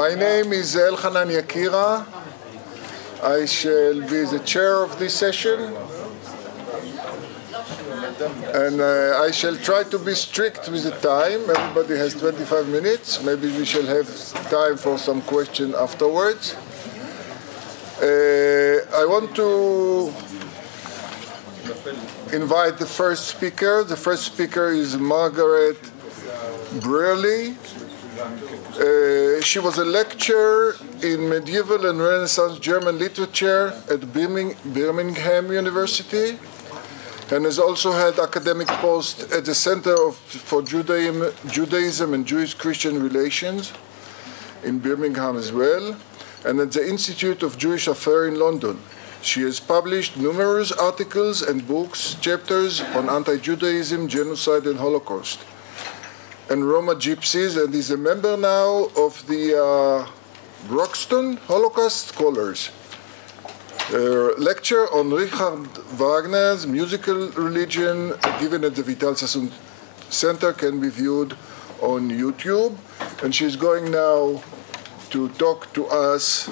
My name is Elchanan Yakira. I shall be the chair of this session. And I shall try to be strict with the time. Everybody has 25 minutes. Maybe we shall have time for some questions afterwards. I want to invite the first speaker. The first speaker is Margaret Brearley. She was a lecturer in medieval and Renaissance German literature at Birmingham University, and has also had academic posts at the Center for Judaism and Jewish-Christian Relations in Birmingham as well, and at the Institute of Jewish Affairs in London. She has published numerous articles and books, chapters on anti-Judaism, genocide, and Holocaust, and Roma Gypsies, and is a member now of the Broxton Holocaust Scholars. Her lecture on Richard Wagner's musical religion, given at the Vital Sassoon Center, can be viewed on YouTube. And she's going now to talk to us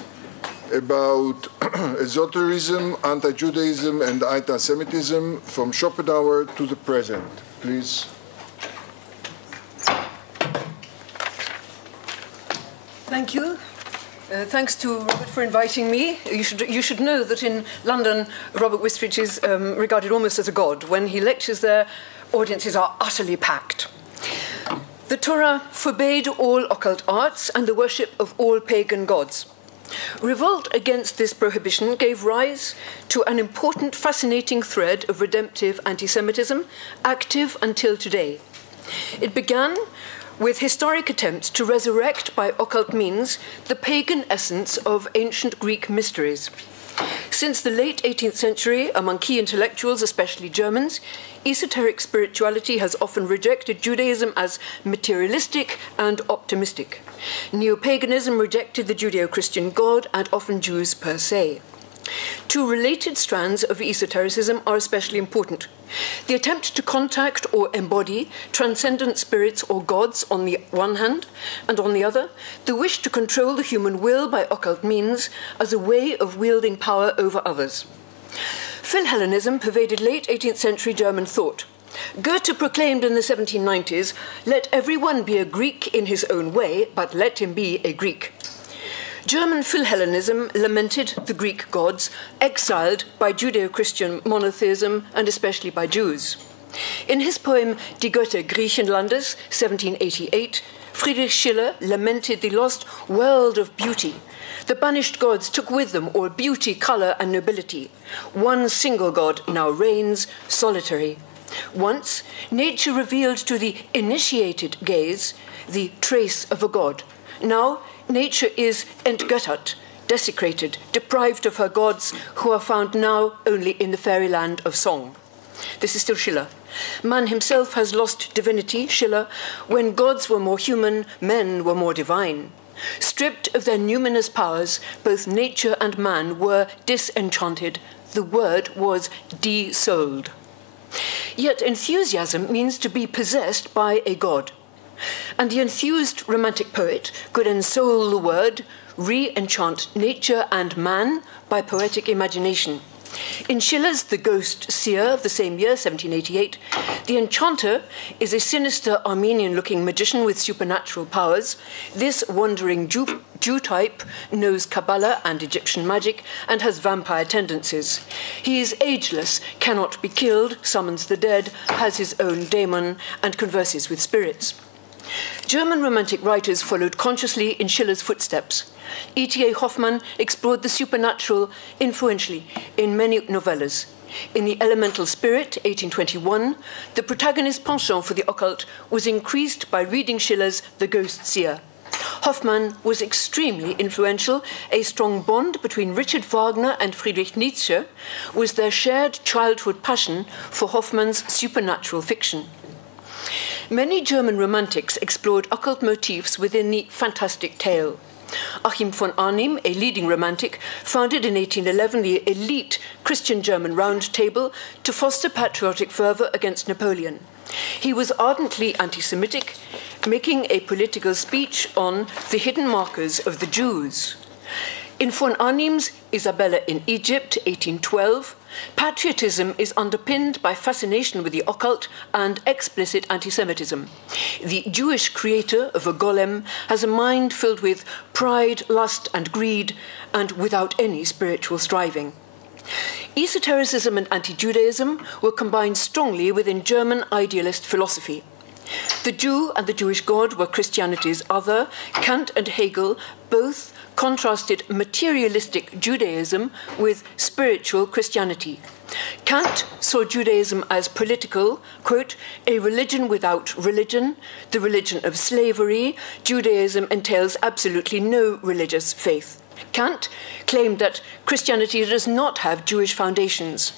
about esotericism, anti-Judaism, and anti-Semitism from Schopenhauer to the present. Please. Thank you. Thanks to Robert for inviting me. You should know that in London, Robert Wistridge is regarded almost as a god. When he lectures there, audiences are utterly packed. The Torah forbade all occult arts and the worship of all pagan gods. Revolt against this prohibition gave rise to an important, fascinating thread of redemptive anti-Semitism, active until today. It began with historic attempts to resurrect by occult means the pagan essence of ancient Greek mysteries. Since the late 18th century, among key intellectuals, especially Germans, esoteric spirituality has often rejected Judaism as materialistic and optimistic. Neo-paganism rejected the Judeo-Christian God and often Jews per se. Two related strands of esotericism are especially important: the attempt to contact or embody transcendent spirits or gods on the one hand, and on the other, the wish to control the human will by occult means as a way of wielding power over others. Philhellenism pervaded late 18th century German thought. Goethe proclaimed in the 1790s, "Let everyone be a Greek in his own way, but let him be a Greek." German Philhellenism lamented the Greek gods, exiled by Judeo-Christian monotheism and especially by Jews. In his poem Die Götter Griechenlandes, 1788, Friedrich Schiller lamented the lost world of beauty. The banished gods took with them all beauty, color, and nobility. One single god now reigns, solitary. Once, nature revealed to the initiated gaze the trace of a god. Now, nature is entgöttert, desecrated, deprived of her gods, who are found now only in the fairyland of song. This is still Schiller. Man himself has lost divinity, Schiller. When gods were more human, men were more divine. Stripped of their numinous powers, both nature and man were disenchanted. The word was de-souled. Yet enthusiasm means to be possessed by a god. And the enthused romantic poet could ensoul the word, re-enchant nature and man by poetic imagination. In Schiller's The Ghost Seer of the same year, 1788, the enchanter is a sinister Armenian-looking magician with supernatural powers. This wandering Jew type knows Kabbalah and Egyptian magic and has vampire tendencies. He is ageless, cannot be killed, summons the dead, has his own daemon, and converses with spirits. German Romantic writers followed consciously in Schiller's footsteps. E.T.A. Hoffmann explored the supernatural influentially in many novellas. In The Elemental Spirit, 1821, the protagonist's penchant for the occult was increased by reading Schiller's The Ghost Seer. Hoffmann was extremely influential. A strong bond between Richard Wagner and Friedrich Nietzsche was their shared childhood passion for Hoffmann's supernatural fiction. Many German romantics explored occult motifs within the fantastic tale. Achim von Arnim, a leading romantic, founded in 1811 the elite Christian German Round Table to foster patriotic fervour against Napoleon. He was ardently anti-Semitic, making a political speech on the hidden markers of the Jews. In von Arnim's Isabella in Egypt, 1812, patriotism is underpinned by fascination with the occult and explicit anti-Semitism. The Jewish creator of a golem has a mind filled with pride, lust, and greed, and without any spiritual striving. Esotericism and anti-Judaism were combined strongly within German idealist philosophy. The Jew and the Jewish God were Christianity's other. Kant and Hegel both contrasted materialistic Judaism with spiritual Christianity. Kant saw Judaism as political, quote, a religion without religion, the religion of slavery. Judaism entails absolutely no religious faith. Kant claimed that Christianity does not have Jewish foundations.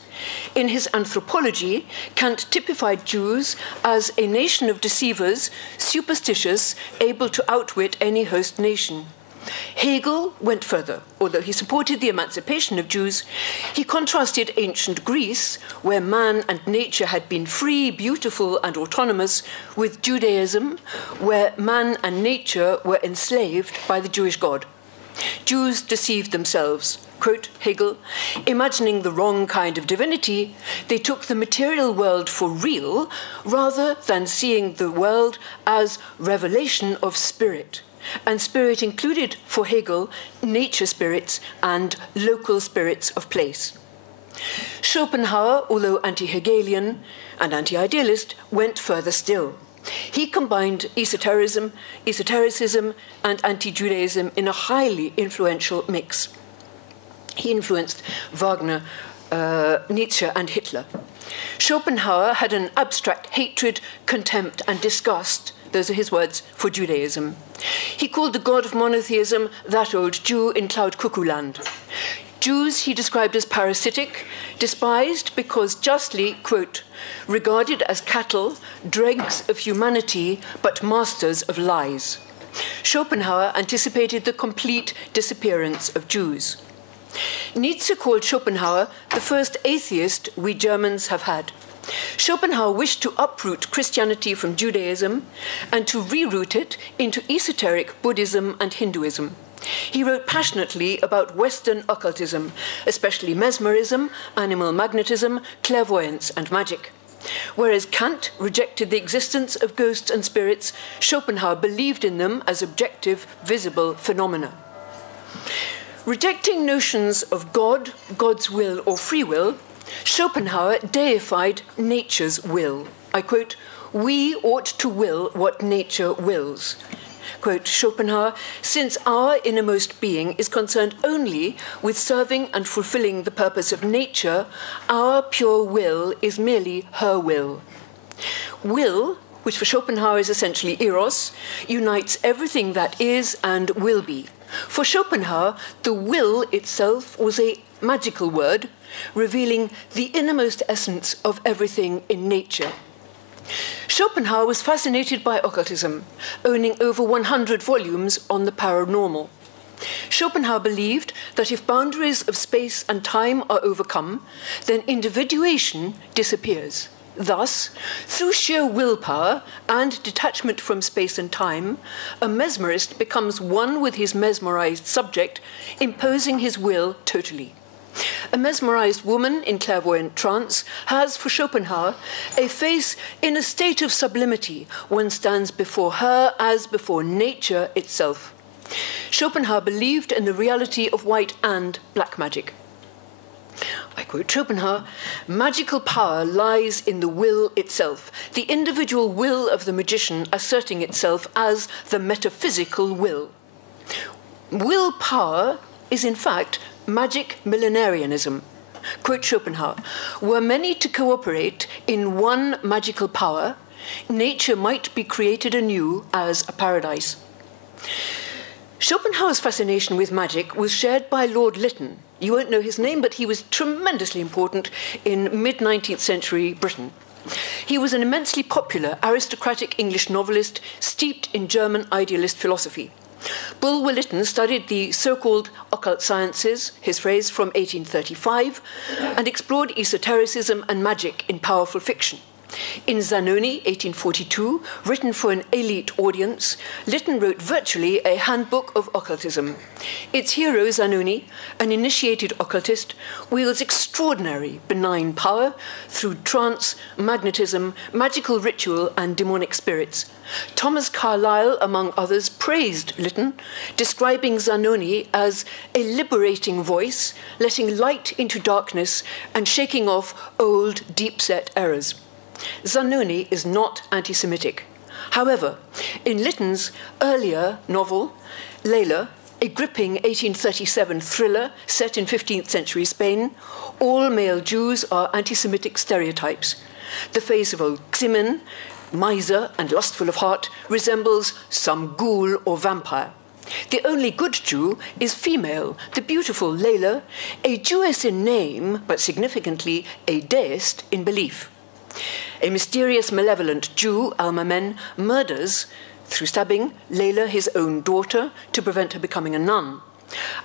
In his Anthropology, Kant typified Jews as a nation of deceivers, superstitious, able to outwit any host nation. Hegel went further. Although he supported the emancipation of Jews, he contrasted ancient Greece, where man and nature had been free, beautiful, and autonomous, with Judaism, where man and nature were enslaved by the Jewish God. Jews deceived themselves. Quote Hegel, imagining the wrong kind of divinity, they took the material world for real rather than seeing the world as revelation of spirit. And spirit included, for Hegel, nature spirits and local spirits of place. Schopenhauer, although anti-Hegelian and anti-idealist, went further still. He combined esotericism and anti-Judaism in a highly influential mix. He influenced Wagner, Nietzsche, and Hitler. Schopenhauer had an abstract hatred, contempt, and disgust, those are his words, for Judaism. He called the god of monotheism that old Jew in Cloud Cuckoo Land. Jews he described as parasitic, despised because justly, quote, regarded as cattle, dregs of humanity, but masters of lies. Schopenhauer anticipated the complete disappearance of Jews. Nietzsche called Schopenhauer the first atheist we Germans have had. Schopenhauer wished to uproot Christianity from Judaism and to reroute it into esoteric Buddhism and Hinduism. He wrote passionately about Western occultism, especially mesmerism, animal magnetism, clairvoyance, and magic. Whereas Kant rejected the existence of ghosts and spirits, Schopenhauer believed in them as objective, visible phenomena. Rejecting notions of God, God's will, or free will, Schopenhauer deified nature's will. I quote, we ought to will what nature wills. Quote Schopenhauer, since our innermost being is concerned only with serving and fulfilling the purpose of nature, our pure will is merely her will. Will, which for Schopenhauer is essentially eros, unites everything that is and will be. For Schopenhauer, the will itself was a magical word, revealing the innermost essence of everything in nature. Schopenhauer was fascinated by occultism, owning over 100 volumes on the paranormal. Schopenhauer believed that if boundaries of space and time are overcome, then individuation disappears. Thus, through sheer willpower and detachment from space and time, a mesmerist becomes one with his mesmerized subject, imposing his will totally. A mesmerized woman in clairvoyant trance has, for Schopenhauer, a face in a state of sublimity. One stands before her as before nature itself. Schopenhauer believed in the reality of white and black magic. I quote Schopenhauer, magical power lies in the will itself, the individual will of the magician asserting itself as the metaphysical will. Willpower is, in fact, magic millenarianism. Quote Schopenhauer, were many to cooperate in one magical power, nature might be created anew as a paradise. Schopenhauer's fascination with magic was shared by Lord Lytton. You won't know his name, but he was tremendously important in mid-19th century Britain. He was an immensely popular aristocratic English novelist steeped in German idealist philosophy. Bulwer Lytton studied the so-called occult sciences, his phrase, from 1835, and explored esotericism and magic in powerful fiction. In Zanoni, 1842, written for an elite audience, Lytton wrote virtually a handbook of occultism. Its hero, Zanoni, an initiated occultist, wields extraordinary benign power through trance, magnetism, magical ritual, and demonic spirits. Thomas Carlyle, among others, praised Lytton, describing Zanoni as a liberating voice, letting light into darkness and shaking off old, deep-set errors. Zanoni is not anti-Semitic. However, in Lytton's earlier novel, Layla, a gripping 1837 thriller set in 15th century Spain, all male Jews are anti-Semitic stereotypes. The face of old Ximen, miser and lustful of heart, resembles some ghoul or vampire. The only good Jew is female, the beautiful Layla, a Jewess in name, but significantly a deist in belief. A mysterious, malevolent Jew, Alma Men, murders, through stabbing, Layla, his own daughter, to prevent her becoming a nun.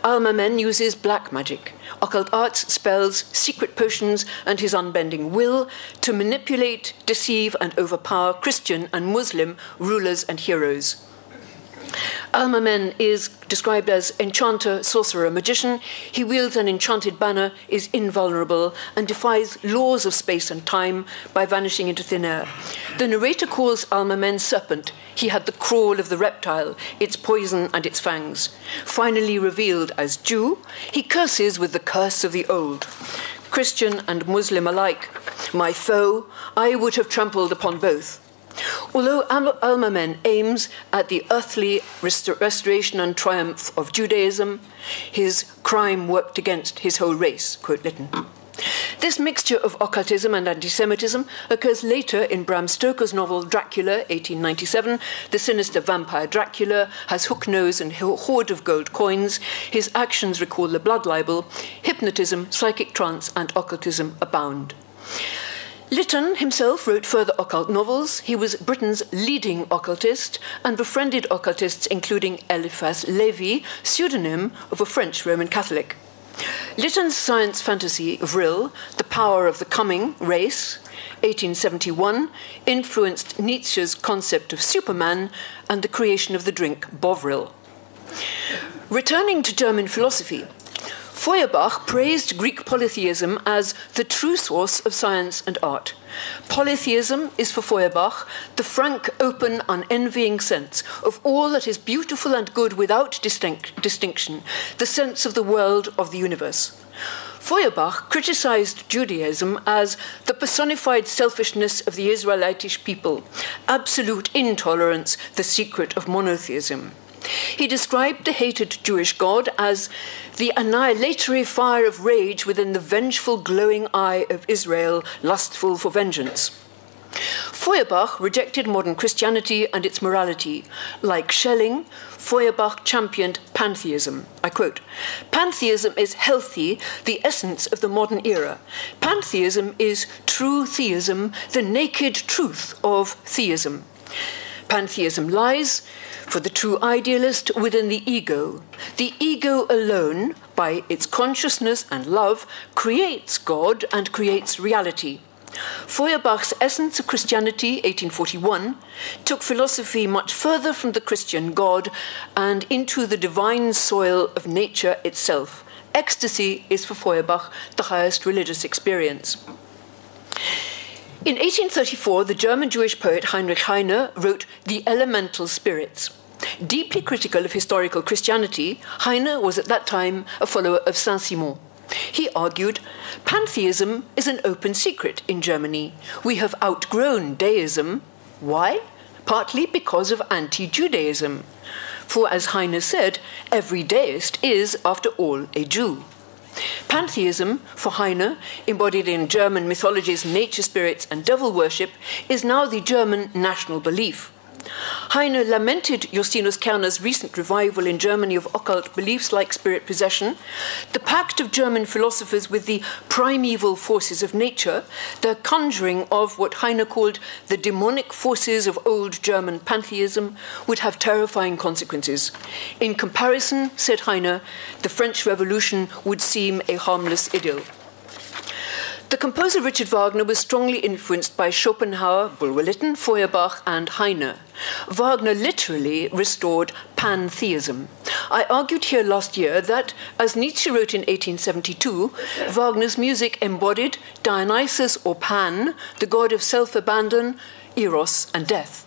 Alma Men uses black magic, occult arts, spells, secret potions, and his unbending will to manipulate, deceive, and overpower Christian and Muslim rulers and heroes. Alma Men is described as enchanter, sorcerer, magician. He wields an enchanted banner, is invulnerable, and defies laws of space and time by vanishing into thin air. The narrator calls Alma Men serpent. He had the crawl of the reptile, its poison and its fangs. Finally revealed as Jew, he curses with the curse of the old. Christian and Muslim alike, my foe, I would have trampled upon both. Although Alma Men aims at the earthly restoration and triumph of Judaism, his crime worked against his whole race, quote Lytton. This mixture of occultism and anti-Semitism occurs later in Bram Stoker's novel Dracula, 1897. The sinister vampire Dracula has hook nose and hoard of gold coins. His actions recall the blood libel. Hypnotism, psychic trance, and occultism abound. Lytton himself wrote further occult novels. He was Britain's leading occultist and befriended occultists including Eliphas Lévy, pseudonym of a French Roman Catholic. Lytton's science fantasy Vril, The Power of the Coming Race, 1871, influenced Nietzsche's concept of Superman and the creation of the drink Bovril. Returning to German philosophy, Feuerbach praised Greek polytheism as the true source of science and art. Polytheism is for Feuerbach the frank, open, unenvying sense of all that is beautiful and good without distinction, the sense of the world, of the universe. Feuerbach criticized Judaism as the personified selfishness of the Israelitish people, absolute intolerance, the secret of monotheism. He described the hated Jewish God as the annihilatory fire of rage within the vengeful glowing eye of Israel, lustful for vengeance. Feuerbach rejected modern Christianity and its morality. Like Schelling, Feuerbach championed pantheism. I quote, "Pantheism is healthy, the essence of the modern era. Pantheism is true theism, the naked truth of theism. Pantheism lies, for the true idealist, within the ego. The ego alone, by its consciousness and love, creates God and creates reality." Feuerbach's Essence of Christianity, 1841, took philosophy much further from the Christian God and into the divine soil of nature itself. Ecstasy is for Feuerbach the highest religious experience. In 1834, the German Jewish poet Heinrich Heine wrote The Elemental Spirits. Deeply critical of historical Christianity, Heine was at that time a follower of Saint-Simon. He argued, pantheism is an open secret in Germany. We have outgrown deism. Why? Partly because of anti-Judaism. For as Heine said, every deist is, after all, a Jew. Pantheism, for Heine, embodied in German mythologies, nature spirits, and devil worship, is now the German national belief. Heine lamented Justinus Kerner's recent revival in Germany of occult beliefs like spirit possession, the pact of German philosophers with the primeval forces of nature, the conjuring of what Heine called the demonic forces of old German pantheism, would have terrifying consequences. In comparison, said Heine, the French Revolution would seem a harmless idyll. The composer Richard Wagner was strongly influenced by Schopenhauer, Bulwer-Lytton, Feuerbach, and Heine. Wagner literally restored pantheism. I argued here last year that, as Nietzsche wrote in 1872, Wagner's music embodied Dionysus or Pan, the god of self-abandon, eros, and death.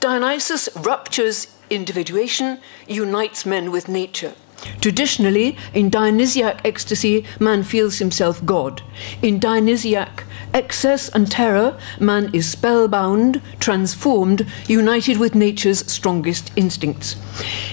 Dionysus ruptures individuation, unites men with nature. Traditionally, in Dionysiac ecstasy, man feels himself God. In Dionysiac excess and terror, man is spellbound, transformed, united with nature's strongest instincts.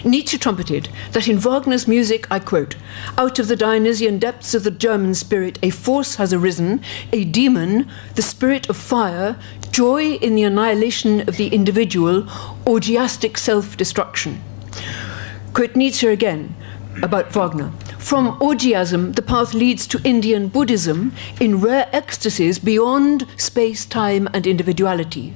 Nietzsche trumpeted that in Wagner's music, I quote, "Out of the Dionysian depths of the German spirit, a force has arisen, a demon, the spirit of fire, joy in the annihilation of the individual, orgiastic self-destruction." Quote Nietzsche again, about Wagner. From orgiasm, the path leads to Indian Buddhism in rare ecstasies beyond space, time, and individuality.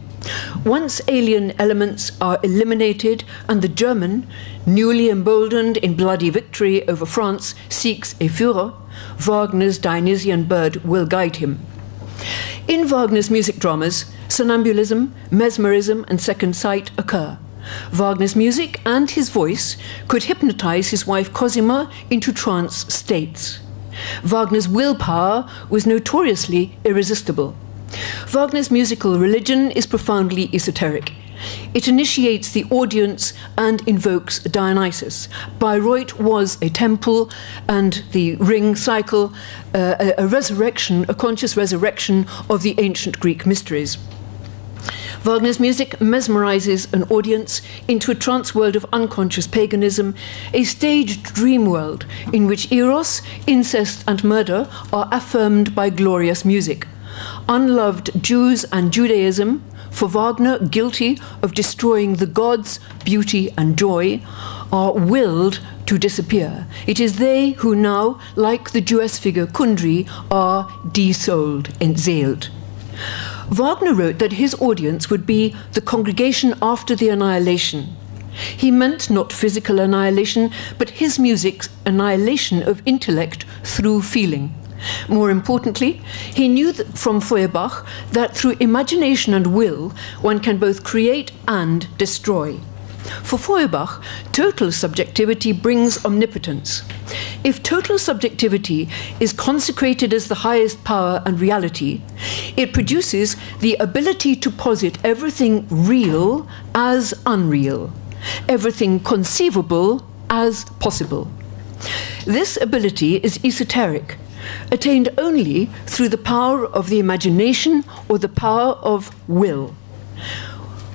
Once alien elements are eliminated and the German, newly emboldened in bloody victory over France, seeks a Führer, Wagner's Dionysian bird will guide him. In Wagner's music dramas, somnambulism, mesmerism, and second sight occur. Wagner's music and his voice could hypnotize his wife Cosima into trance states. Wagner's willpower was notoriously irresistible. Wagner's musical religion is profoundly esoteric. It initiates the audience and invokes Dionysus. Bayreuth was a temple, and the ring cycle, a resurrection, a conscious resurrection of the ancient Greek mysteries. Wagner's music mesmerizes an audience into a trance world of unconscious paganism, a staged dream world in which eros, incest, and murder are affirmed by glorious music. Unloved Jews and Judaism, for Wagner guilty of destroying the gods, beauty, and joy, are willed to disappear. It is they who now, like the Jewess figure Kundry, are desouled, entseelt. Wagner wrote that his audience would be the congregation after the annihilation. He meant not physical annihilation, but his music's annihilation of intellect through feeling. More importantly, he knew from Feuerbach that through imagination and will, one can both create and destroy. For Feuerbach, total subjectivity brings omnipotence. If total subjectivity is consecrated as the highest power and reality, it produces the ability to posit everything real as unreal, everything conceivable as possible. This ability is esoteric, attained only through the power of the imagination or the power of will.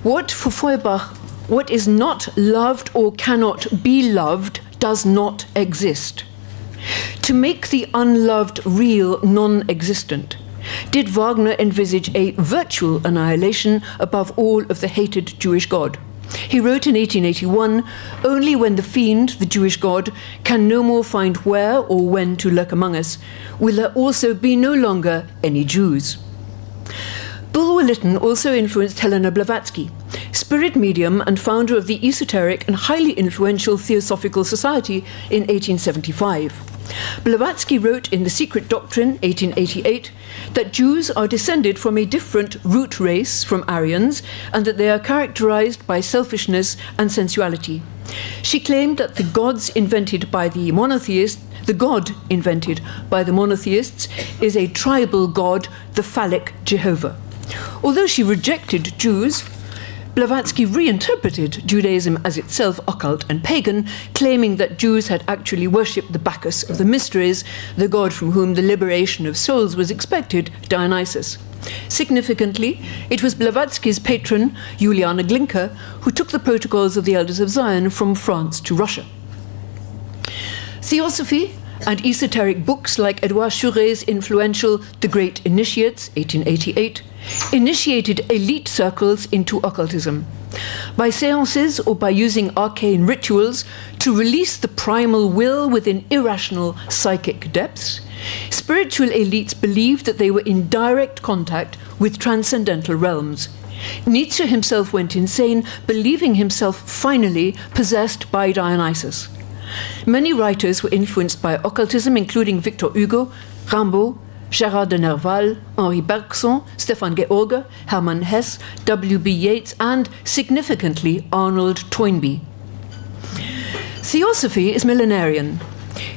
For Feuerbach, what is not loved or cannot be loved does not exist. To make the unloved real non-existent, did Wagner envisage a virtual annihilation above all of the hated Jewish God? He wrote in 1881, "Only when the fiend, the Jewish God, can no more find where or when to lurk among us, will there also be no longer any Jews." Bulwer-Lytton also influenced Helena Blavatsky, spirit medium and founder of the esoteric and highly influential Theosophical Society in 1875. Blavatsky wrote in The Secret Doctrine, 1888, that Jews are descended from a different root race from Aryans and that they are characterized by selfishness and sensuality. She claimed that the God invented by the monotheists is a tribal God, the phallic Jehovah. Although she rejected Jews, Blavatsky reinterpreted Judaism as itself occult and pagan, claiming that Jews had actually worshipped the Bacchus of the mysteries, the god from whom the liberation of souls was expected, Dionysus. Significantly, it was Blavatsky's patron, Juliana Glinka, who took the protocols of the Elders of Zion from France to Russia. Theosophy and esoteric books like Edouard Chouret's influential The Great Initiates, 1888, initiated elite circles into occultism. By seances or by using arcane rituals to release the primal will within irrational psychic depths, spiritual elites believed that they were in direct contact with transcendental realms. Nietzsche himself went insane, believing himself finally possessed by Dionysus. Many writers were influenced by occultism, including Victor Hugo, Rimbaud, Gérard de Nerval, Henri Bergson, Stefan George, Hermann Hesse, W.B. Yeats, and, significantly, Arnold Toynbee. Theosophy is millenarian.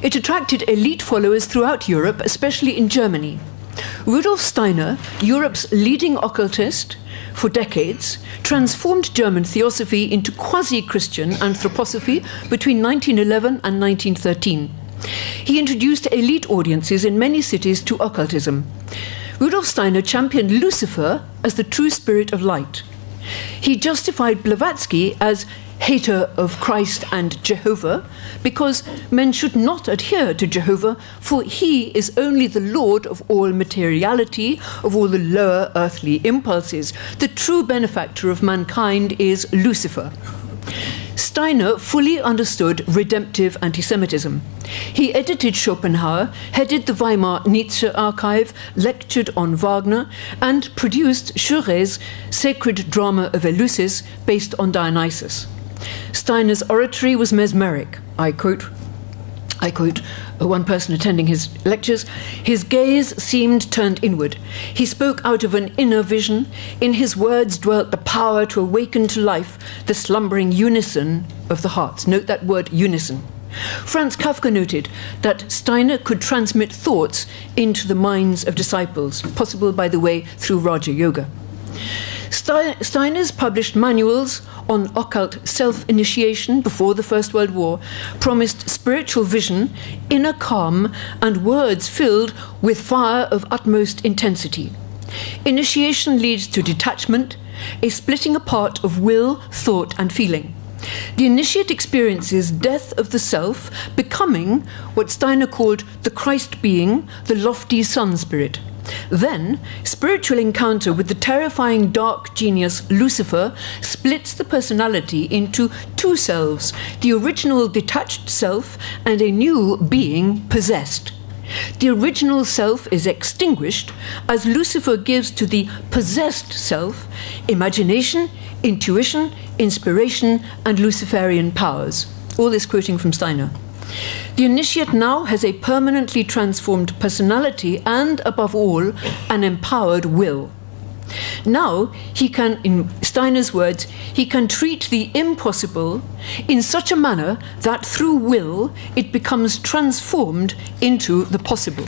It attracted elite followers throughout Europe, especially in Germany. Rudolf Steiner, Europe's leading occultist for decades, transformed German theosophy into quasi-Christian anthroposophy between 1911 and 1913. He introduced elite audiences in many cities to occultism. Rudolf Steiner championed Lucifer as the true spirit of light. He justified Blavatsky as hater of Christ and Jehovah because men should not adhere to Jehovah, for he is only the Lord of all materiality, of all the lower earthly impulses. The true benefactor of mankind is Lucifer. Steiner fully understood redemptive anti-Semitism. He edited Schopenhauer, headed the Weimar Nietzsche archive, lectured on Wagner, and produced Chauret's Sacred Drama of Eleusis, based on Dionysus. Steiner's oratory was mesmeric. I quote one person attending his lectures, "His gaze seemed turned inward. He spoke out of an inner vision. In his words dwelt the power to awaken to life the slumbering unison of the hearts." Note that word, unison. Franz Kafka noted that Steiner could transmit thoughts into the minds of disciples, possible, by the way, through Raja Yoga. Steiner's published manuals on occult self-initiation before the First World War promised spiritual vision, inner calm, and words filled with fire of utmost intensity. Initiation leads to detachment, a splitting apart of will, thought, and feeling. The initiate experiences death of the self, becoming what Steiner called the Christ being, the lofty sun spirit. Then, spiritual encounter with the terrifying dark genius Lucifer splits the personality into two selves, the original detached self and a new being possessed. The original self is extinguished as Lucifer gives to the possessed self imagination, intuition, inspiration, and Luciferian powers. All this quoting from Steiner. The initiate now has a permanently transformed personality and, above all, an empowered will. Now, he can, in Steiner's words, he can treat the impossible in such a manner that through will it becomes transformed into the possible.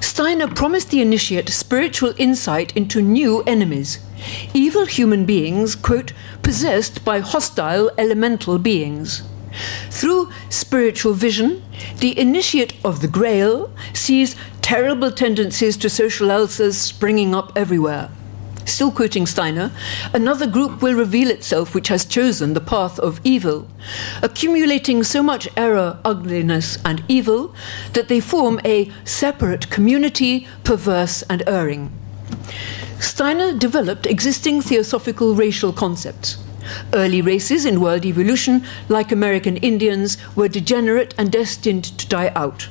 Steiner promised the initiate spiritual insight into new enemies, evil human beings, quote, possessed by hostile elemental beings. Through spiritual vision, the initiate of the Grail sees terrible tendencies to social ulcers springing up everywhere. Still quoting Steiner, another group will reveal itself which has chosen the path of evil, accumulating so much error, ugliness, and evil that they form a separate community, perverse and erring. Steiner developed existing theosophical racial concepts. Early races in world evolution, like American Indians, were degenerate and destined to die out.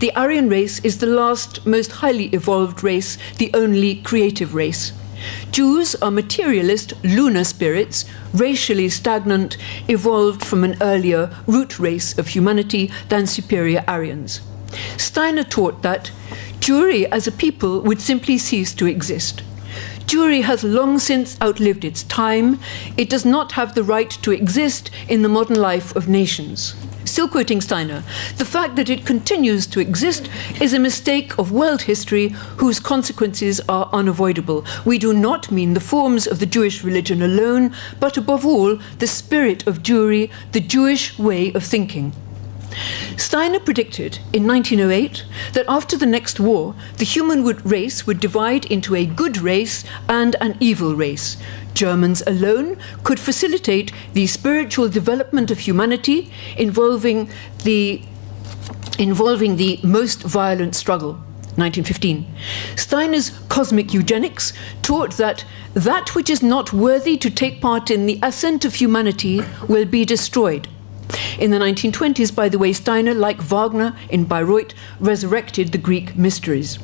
The Aryan race is the last, most highly evolved race, the only creative race. Jews are materialist, lunar spirits, racially stagnant, evolved from an earlier root race of humanity than superior Aryans. Steiner taught that Jewry as a people would simply cease to exist. Jewry has long since outlived its time. It does not have the right to exist in the modern life of nations. Still quoting Steiner, the fact that it continues to exist is a mistake of world history whose consequences are unavoidable. We do not mean the forms of the Jewish religion alone, but above all, the spirit of Jewry, the Jewish way of thinking. Steiner predicted in 1908 that after the next war, the human race would divide into a good race and an evil race. Germans alone could facilitate the spiritual development of humanity involving the most violent struggle. 1915. Steiner's cosmic eugenics taught that that which is not worthy to take part in the ascent of humanity will be destroyed. In the 1920s, by the way, Steiner, like Wagner in Bayreuth, resurrected the Greek mysteries.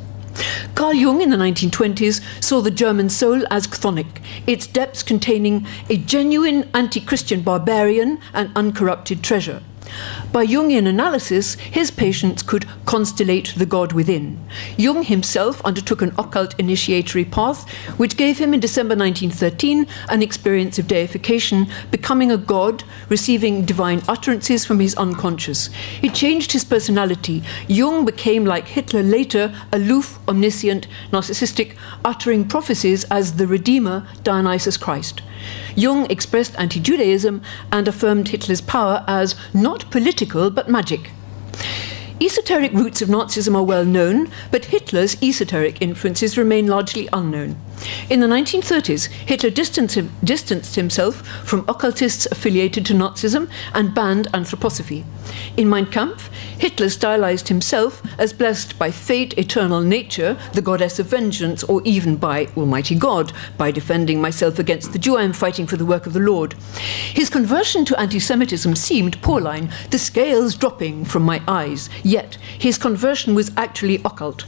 Carl Jung in the 1920s saw the German soul as chthonic, its depths containing a genuine anti-Christian barbarian and uncorrupted treasure. By Jungian analysis, his patients could constellate the God within. Jung himself undertook an occult initiatory path, which gave him in December 1913 an experience of deification, becoming a god, receiving divine utterances from his unconscious. It changed his personality. Jung became, like Hitler later, aloof, omniscient, narcissistic, uttering prophecies as the Redeemer, Dionysus Christ. Jung expressed anti-Judaism and affirmed Hitler's power as not political but magic. Esoteric roots of Nazism are well known, but Hitler's esoteric influences remain largely unknown. In the 1930s, Hitler distanced himself from occultists affiliated to Nazism and banned anthroposophy. In Mein Kampf, Hitler stylized himself as blessed by fate, eternal nature, the goddess of vengeance, or even by Almighty God. By defending myself against the Jew, I am fighting for the work of the Lord. His conversion to anti-Semitism seemed Pauline, the scales dropping from my eyes, yet his conversion was actually occult.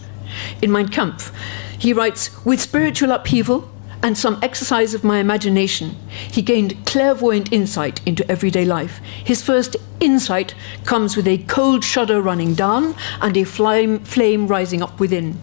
In Mein Kampf, he writes, with spiritual upheaval and some exercise of my imagination, he gained clairvoyant insight into everyday life. His first insight comes with a cold shudder running down and a flame rising up within.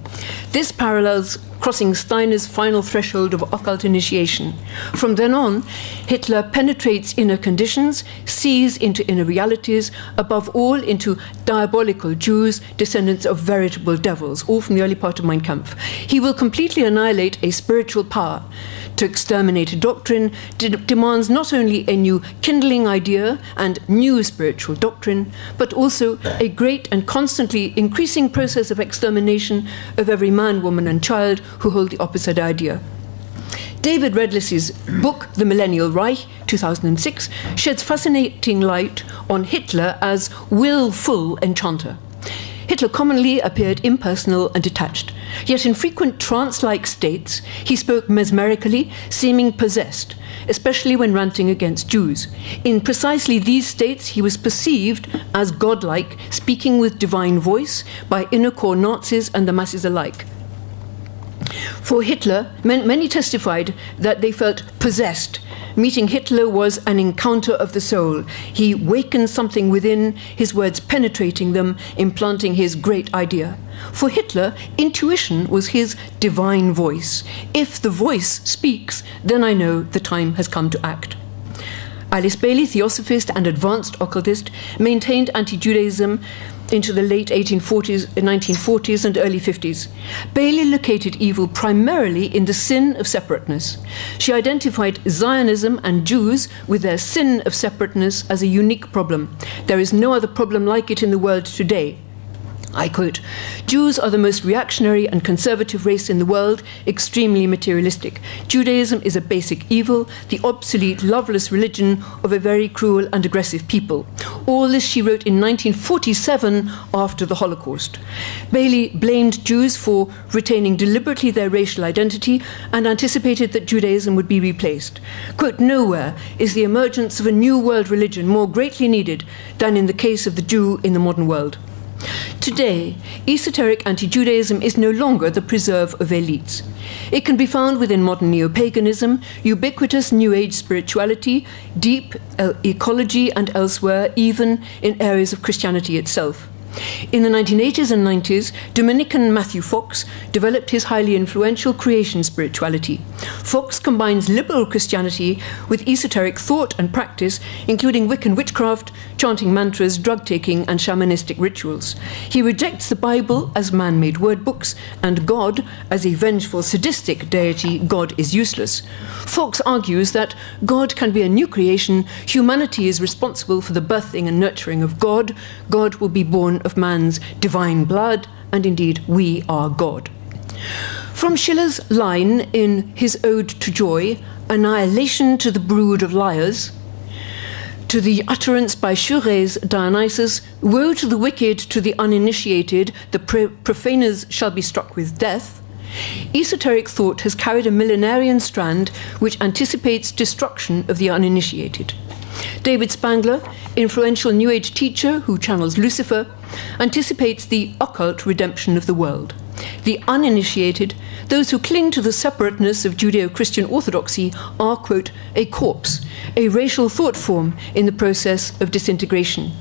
This parallels crossing Steiner's final threshold of occult initiation. From then on, Hitler penetrates inner conditions, sees into inner realities, above all into diabolical Jews, descendants of veritable devils, all from the early part of Mein Kampf. He will completely annihilate a spiritual power. To exterminate a doctrine demands not only a new kindling idea and new spiritual doctrine, but also a great and constantly increasing process of extermination of every man, woman, and child who hold the opposite idea. David Redliss's book, The Millennial Reich, 2006, sheds fascinating light on Hitler as willful enchanter. Hitler commonly appeared impersonal and detached, yet in frequent trance-like states he spoke mesmerically, seeming possessed, especially when ranting against Jews. In precisely these states he was perceived as godlike, speaking with divine voice by inner core Nazis and the masses alike. For Hitler, many testified that they felt possessed. Meeting Hitler was an encounter of the soul. He wakened something within, his words penetrating them, implanting his great idea. For Hitler, intuition was his divine voice. If the voice speaks, then I know the time has come to act. Alice Bailey, theosophist and advanced occultist, maintained anti-Judaism into the late 1940s and early 50s. Bailey located evil primarily in the sin of separateness. She identified Zionism and Jews with their sin of separateness as a unique problem. There is no other problem like it in the world today. I quote, Jews are the most reactionary and conservative race in the world, extremely materialistic. Judaism is a basic evil, the obsolete, loveless religion of a very cruel and aggressive people. All this she wrote in 1947 after the Holocaust. Bailey blamed Jews for retaining deliberately their racial identity and anticipated that Judaism would be replaced. Quote, nowhere is the emergence of a new world religion more greatly needed than in the case of the Jew in the modern world. Today, esoteric anti-Judaism is no longer the preserve of elites. It can be found within modern neo-paganism, ubiquitous New Age spirituality, deep ecology, and elsewhere, even in areas of Christianity itself. In the 1980s and 90s, Dominican Matthew Fox developed his highly influential creation spirituality. Fox combines liberal Christianity with esoteric thought and practice, including Wiccan witchcraft, chanting mantras, drug-taking, and shamanistic rituals. He rejects the Bible as man-made word books, and God as a vengeful, sadistic deity. God is useless. Fox argues that God can be a new creation, humanity is responsible for the birthing and nurturing of God, God will be born of man's divine blood, and indeed we are God. From Schiller's line in his Ode to Joy, annihilation to the brood of liars, to the utterance by Chouret's Dionysus, woe to the wicked, to the uninitiated, the profaners shall be struck with death, esoteric thought has carried a millenarian strand which anticipates destruction of the uninitiated. David Spangler, influential New Age teacher who channels Lucifer, anticipates the occult redemption of the world. The uninitiated, those who cling to the separateness of Judeo-Christian orthodoxy, are, quote, a corpse, a racial thought form in the process of disintegration.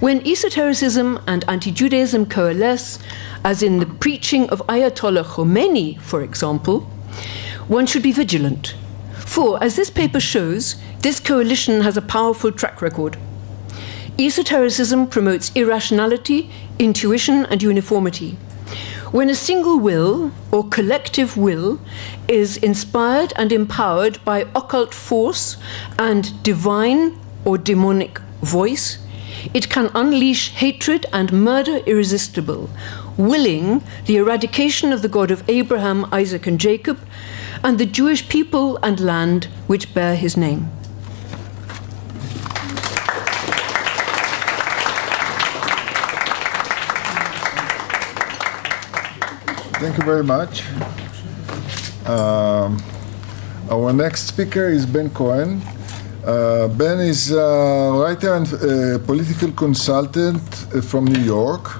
When esotericism and anti-Judaism coalesce, as in the preaching of Ayatollah Khomeini, for example, one should be vigilant. For, as this paper shows, this coalition has a powerful track record. Esotericism promotes irrationality, intuition, and uniformity. When a single will, or collective will, is inspired and empowered by occult force and divine or demonic voice, it can unleash hatred and murder irresistible, willing the eradication of the God of Abraham, Isaac, and Jacob, and the Jewish people and land which bear his name. Thank you very much. Our next speaker is Ben Cohen. Ben is a writer and political consultant from New York.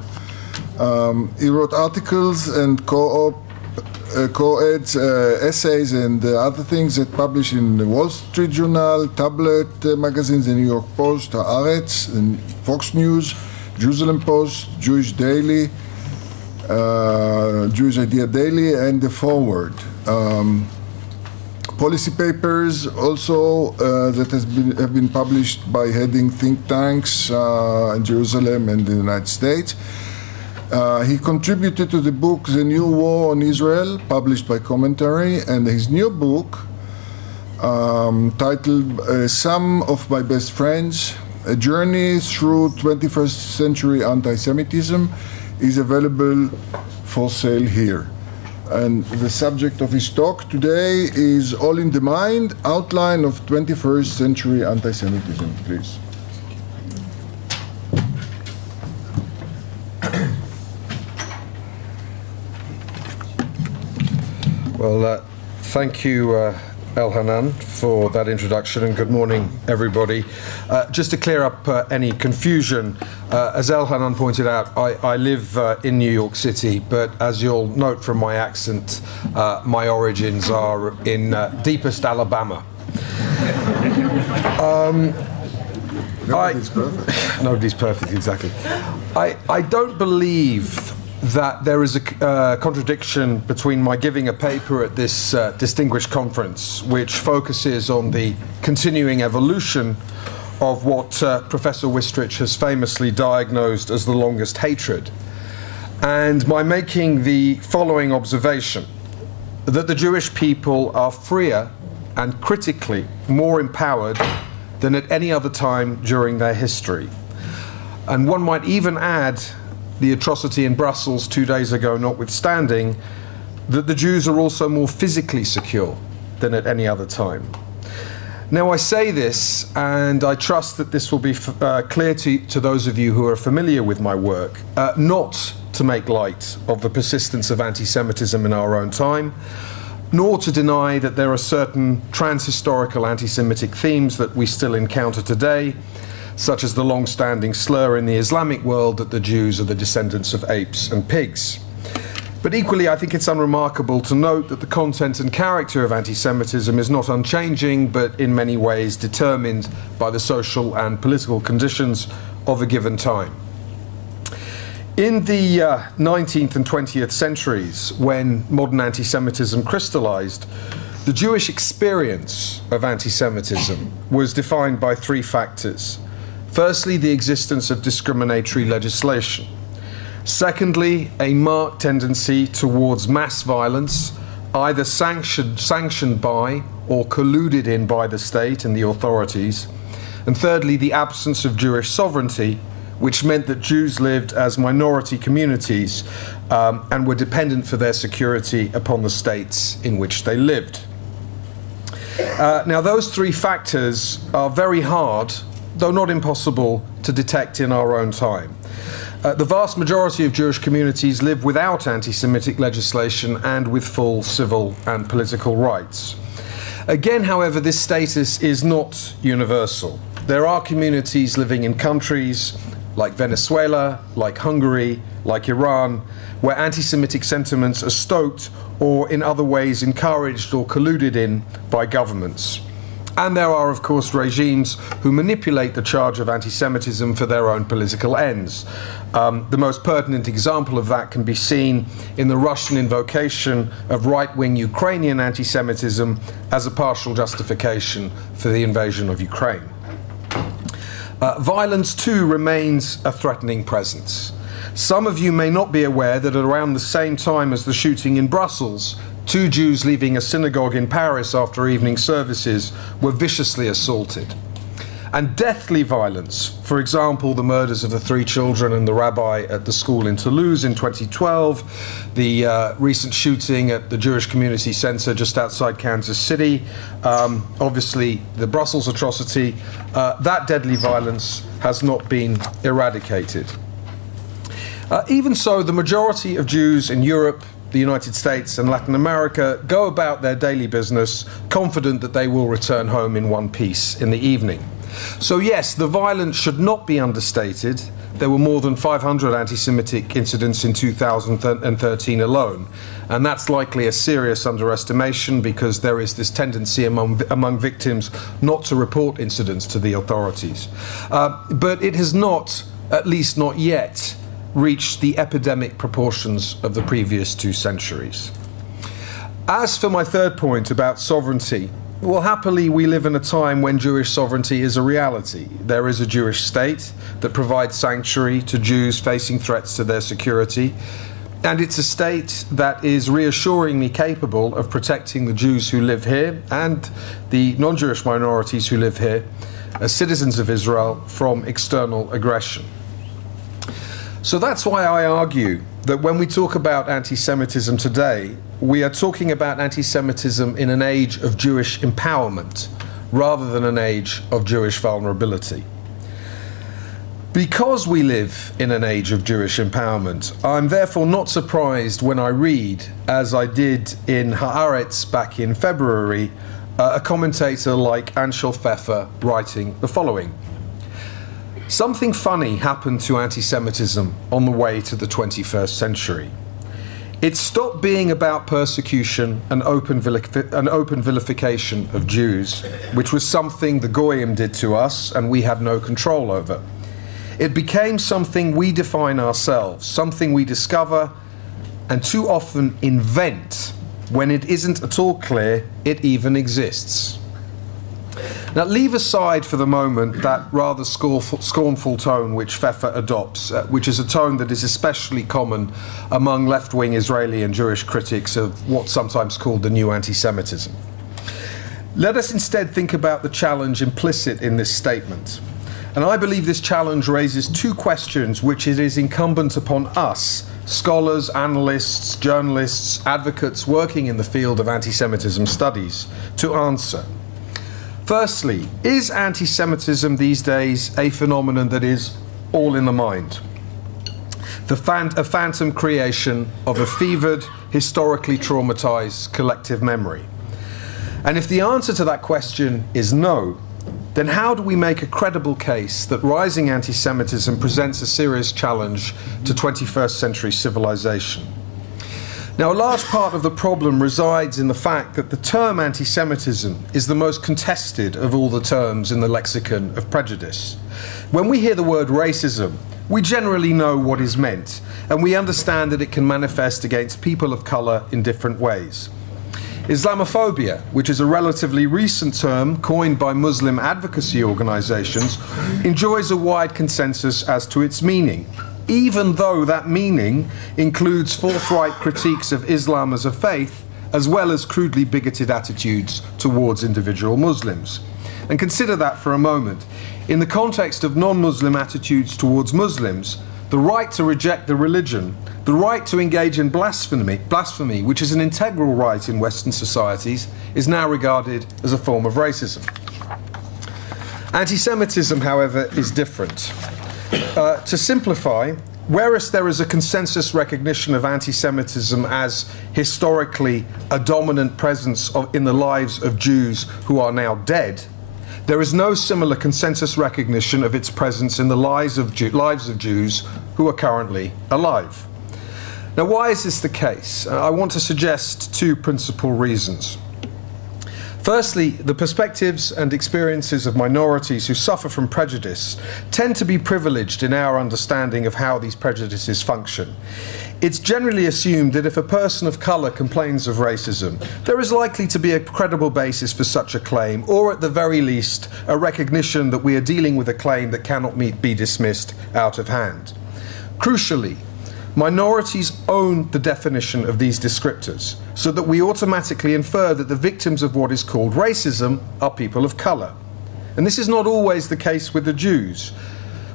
He wrote articles and co-eds, essays and other things that published in the Wall Street Journal, tablet magazines, the New York Post, Haaretz, and Fox News, Jerusalem Post, Jewish Daily, Jewish Idea Daily, and The Forward. Policy papers also that have been published by heading think tanks in Jerusalem and the United States. He contributed to the book The New War on Israel, published by Commentary, and his new book, titled Some of My Best Friends, A Journey Through 21st Century Anti-Semitism, is available for sale here. And the subject of his talk today is All in the Mind, Outline of 21st Century Anti-Semitism. Please. Well, thank you, Elhanan, for that introduction, and good morning, everybody. Just to clear up any confusion, as Elhanan pointed out, I live in New York City, but as you'll note from my accent, my origins are in deepest Alabama. Nobody's perfect. Nobody's perfect, exactly. I don't believe that there is a contradiction between my giving a paper at this distinguished conference, which focuses on the continuing evolution of what Professor Wistrich has famously diagnosed as the longest hatred, and by making the following observation, that the Jewish people are freer and critically more empowered than at any other time during their history. And one might even add, the atrocity in Brussels 2 days ago notwithstanding, that the Jews are also more physically secure than at any other time. Now, I say this, and I trust that this will be clear to those of you who are familiar with my work, not to make light of the persistence of anti-Semitism in our own time, nor to deny that there are certain trans-historical anti-Semitic themes that we still encounter today, such as the long-standing slur in the Islamic world that the Jews are the descendants of apes and pigs. But equally, I think it's unremarkable to note that the content and character of anti-Semitism is not unchanging, but in many ways determined by the social and political conditions of a given time. In the 19th and 20th centuries, when modern anti-Semitism crystallized, the Jewish experience of anti-Semitism was defined by 3 factors. Firstly, the existence of discriminatory legislation. Secondly, a marked tendency towards mass violence, either sanctioned by or colluded in by the state and the authorities. And thirdly, the absence of Jewish sovereignty, which meant that Jews lived as minority communities and were dependent for their security upon the states in which they lived. Now, those 3 factors are very hard, though not impossible, to detect in our own time. The vast majority of Jewish communities live without anti-Semitic legislation and with full civil and political rights. Again, however, this status is not universal. There are communities living in countries like Venezuela, like Hungary, like Iran, where anti-Semitic sentiments are stoked or in other ways encouraged or colluded in by governments. And there are, of course, regimes who manipulate the charge of anti-Semitism for their own political ends. The most pertinent example of that can be seen in the Russian invocation of right-wing Ukrainian anti-Semitism as a partial justification for the invasion of Ukraine. Violence, too, remains a threatening presence. Some of you may not be aware that at around the same time as the shooting in Brussels, 2 Jews leaving a synagogue in Paris after evening services were viciously assaulted. And deathly violence, for example, the murders of the 3 children and the rabbi at the school in Toulouse in 2012, the recent shooting at the Jewish Community Centre just outside Kansas City, obviously the Brussels atrocity, that deadly violence has not been eradicated. Even so, the majority of Jews in Europe, the United States and Latin America go about their daily business confident that they will return home in one piece in the evening. So yes, the violence should not be understated. There were more than 500 anti-Semitic incidents in 2013 alone, and that's likely a serious underestimation because there is this tendency among victims not to report incidents to the authorities. But it has not, at least not yet, reached the epidemic proportions of the previous 2 centuries. As for my third point about sovereignty, well, happily, we live in a time when Jewish sovereignty is a reality. There is a Jewish state that provides sanctuary to Jews facing threats to their security, and it's a state that is reassuringly capable of protecting the Jews who live here and the non-Jewish minorities who live here as citizens of Israel from external aggression. So that's why I argue that when we talk about anti-Semitism today, we are talking about anti-Semitism in an age of Jewish empowerment rather than an age of Jewish vulnerability. Because we live in an age of Jewish empowerment, I'm therefore not surprised when I read, as I did in Haaretz back in February, a commentator like Anshel Pfeffer writing the following. Something funny happened to anti-Semitism on the way to the 21st century. It stopped being about persecution and open vilification of Jews, which was something the Goyim did to us and we had no control over. It became something we define ourselves, something we discover and too often invent when it isn't at all clear it even exists. Now, leave aside for the moment that rather scornful tone which Pfeffer adopts, which is a tone that is especially common among left-wing Israeli and Jewish critics of what's sometimes called the new anti-Semitism. Let us instead think about the challenge implicit in this statement. And I believe this challenge raises 2 questions which it is incumbent upon us, scholars, analysts, journalists, advocates working in the field of anti-Semitism studies, to answer. Firstly, is anti-Semitism these days a phenomenon that is all in the mind? A phantom creation of a fevered, historically traumatized collective memory? And if the answer to that question is no, then how do we make a credible case that rising anti-Semitism presents a serious challenge to 21st century civilization? Now, a large part of the problem resides in the fact that the term anti-Semitism is the most contested of all the terms in the lexicon of prejudice. When we hear the word racism, we generally know what is meant, and we understand that it can manifest against people of colour in different ways. Islamophobia, which is a relatively recent term coined by Muslim advocacy organisations, enjoys a wide consensus as to its meaning, even though that meaning includes forthright critiques of Islam as a faith, as well as crudely bigoted attitudes towards individual Muslims. And consider that for a moment. In the context of non-Muslim attitudes towards Muslims, the right to reject the religion, the right to engage in blasphemy, which is an integral right in Western societies, is now regarded as a form of racism. Anti-Semitism, however, is different. To simplify, whereas there is a consensus recognition of anti-Semitism as historically a dominant presence in the lives of Jews who are now dead, there is no similar consensus recognition of its presence in the lives of Jews who are currently alive. Now, why is this the case? I want to suggest 2 principal reasons. Firstly, the perspectives and experiences of minorities who suffer from prejudice tend to be privileged in our understanding of how these prejudices function. It's generally assumed that if a person of colour complains of racism, there is likely to be a credible basis for such a claim, or at the very least, a recognition that we are dealing with a claim that cannot be dismissed out of hand. Crucially, minorities own the definition of these descriptors, so that we automatically infer that the victims of what is called racism are people of colour. And this is not always the case with the Jews.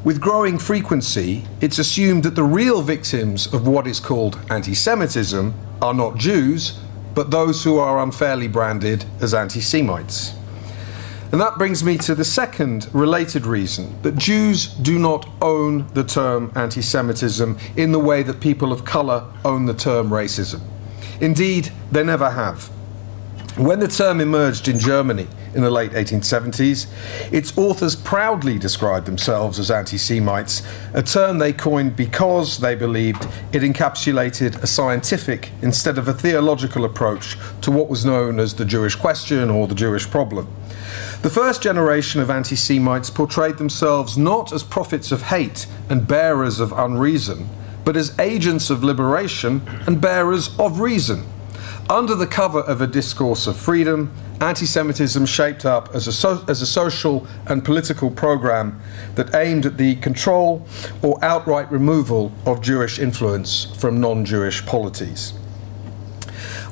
With growing frequency, it's assumed that the real victims of what is called anti-Semitism are not Jews, but those who are unfairly branded as anti-Semites. And that brings me to the second related reason, that Jews do not own the term anti-Semitism in the way that people of colour own the term racism. Indeed, they never have. When the term emerged in Germany in the late 1870s, its authors proudly described themselves as anti-Semites, a term they coined because they believed it encapsulated a scientific instead of a theological approach to what was known as the Jewish question or the Jewish problem. The first generation of anti-Semites portrayed themselves not as prophets of hate and bearers of unreason, but as agents of liberation and bearers of reason. Under the cover of a discourse of freedom, anti-Semitism shaped up as a social and political program that aimed at the control or outright removal of Jewish influence from non-Jewish polities.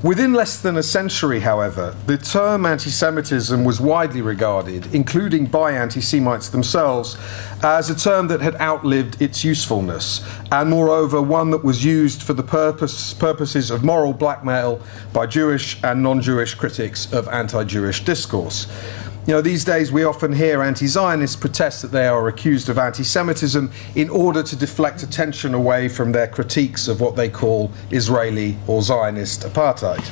Within less than a century, however, the term anti-Semitism was widely regarded, including by anti-Semites themselves, as a term that had outlived its usefulness, and moreover one that was used for the purposes of moral blackmail by Jewish and non-Jewish critics of anti-Jewish discourse. You know, these days we often hear anti-Zionists protest that they are accused of anti-Semitism in order to deflect attention away from their critiques of what they call Israeli or Zionist apartheid.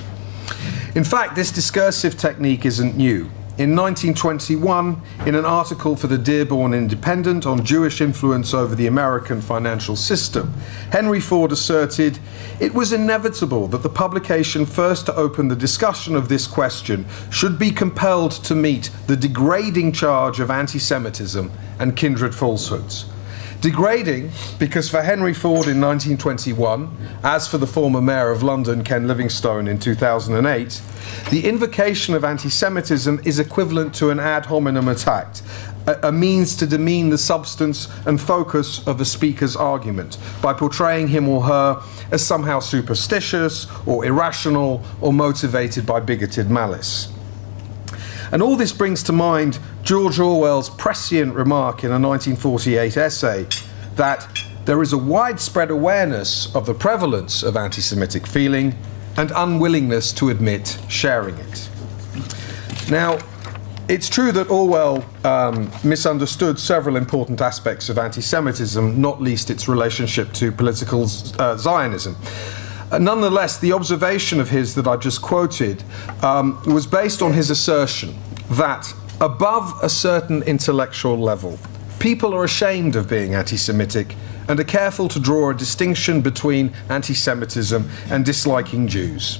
In fact, this discursive technique isn't new. In 1921, in an article for the Dearborn Independent on Jewish influence over the American financial system, Henry Ford asserted, "It was inevitable that the publication first to open the discussion of this question should be compelled to meet the degrading charge of anti-Semitism and kindred falsehoods." Degrading because for Henry Ford in 1921, as for the former mayor of London, Ken Livingstone, in 2008, the invocation of anti-Semitism is equivalent to an ad hominem attack, a means to demean the substance and focus of the speaker's argument by portraying him or her as somehow superstitious or irrational or motivated by bigoted malice. And all this brings to mind George Orwell's prescient remark in a 1948 essay that there is a widespread awareness of the prevalence of anti-Semitic feeling and unwillingness to admit sharing it. Now, it's true that Orwell misunderstood several important aspects of anti-Semitism, not least its relationship to political Zionism. Nonetheless, the observation of his that I just quoted was based on his assertion that above a certain intellectual level, people are ashamed of being anti-Semitic and are careful to draw a distinction between anti-Semitism and disliking Jews.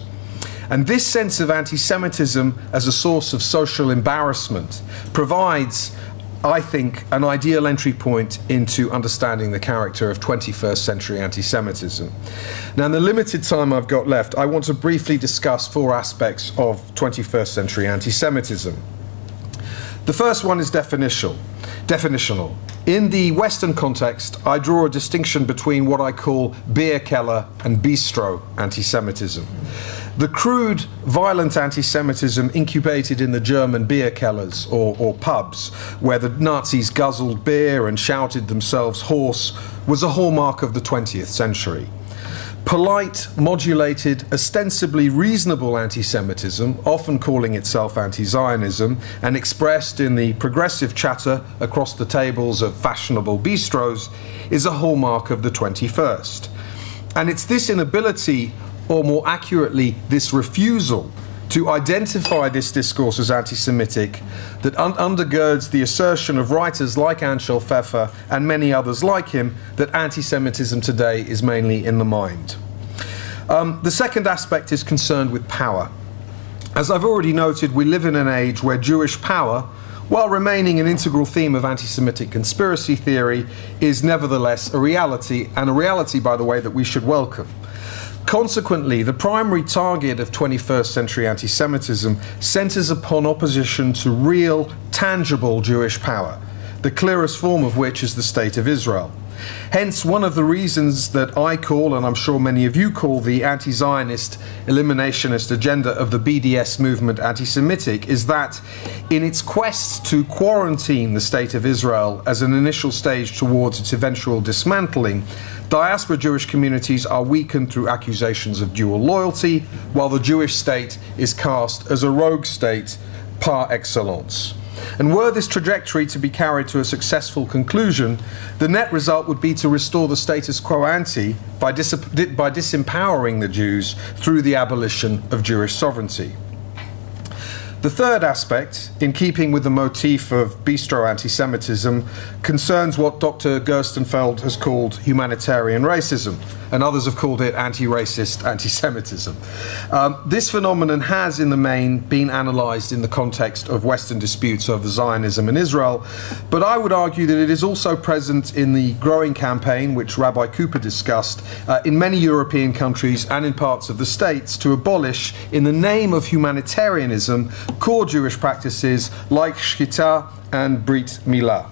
And this sense of anti-Semitism as a source of social embarrassment provides, I think, an ideal entry point into understanding the character of 21st century anti-Semitism. Now, in the limited time I've got left, I want to briefly discuss four aspects of 21st century anti-Semitism. The first one is definitional. In the Western context, I draw a distinction between what I call beer keller and bistro anti-Semitism. The crude, violent anti-Semitism incubated in the German beer kellers or pubs, where the Nazis guzzled beer and shouted themselves hoarse, was a hallmark of the 20th century. Polite, modulated, ostensibly reasonable anti-Semitism, often calling itself anti-Zionism, and expressed in the progressive chatter across the tables of fashionable bistros, is a hallmark of the 21st. And it's this inability, or more accurately, this refusal to identify this discourse as anti-Semitic that undergirds the assertion of writers like Anshel Pfeffer and many others like him that anti-Semitism today is mainly in the mind. The second aspect is concerned with power. As I've already noted, we live in an age where Jewish power, while remaining an integral theme of anti-Semitic conspiracy theory, is nevertheless a reality, and a reality, by the way, that we should welcome. Consequently, the primary target of 21st century anti-Semitism centers upon opposition to real, tangible Jewish power, the clearest form of which is the State of Israel. Hence, one of the reasons that I call, and I'm sure many of you call, the anti-Zionist, eliminationist agenda of the BDS movement anti-Semitic is that in its quest to quarantine the State of Israel as an initial stage towards its eventual dismantling, diaspora Jewish communities are weakened through accusations of dual loyalty, while the Jewish state is cast as a rogue state par excellence. And were this trajectory to be carried to a successful conclusion, the net result would be to restore the status quo ante by disempowering the Jews through the abolition of Jewish sovereignty. The third aspect, in keeping with the motif of bistro anti-Semitism, concerns what Dr. Gerstenfeld has called humanitarian racism, and others have called it anti-racist anti-Semitism. This phenomenon has, in the main, been analysed in the context of Western disputes over Zionism and Israel, but I would argue that it is also present in the growing campaign, which Rabbi Cooper discussed, in many European countries and in parts of the States, to abolish, in the name of humanitarianism, core Jewish practices like Shkita and Brit Milah.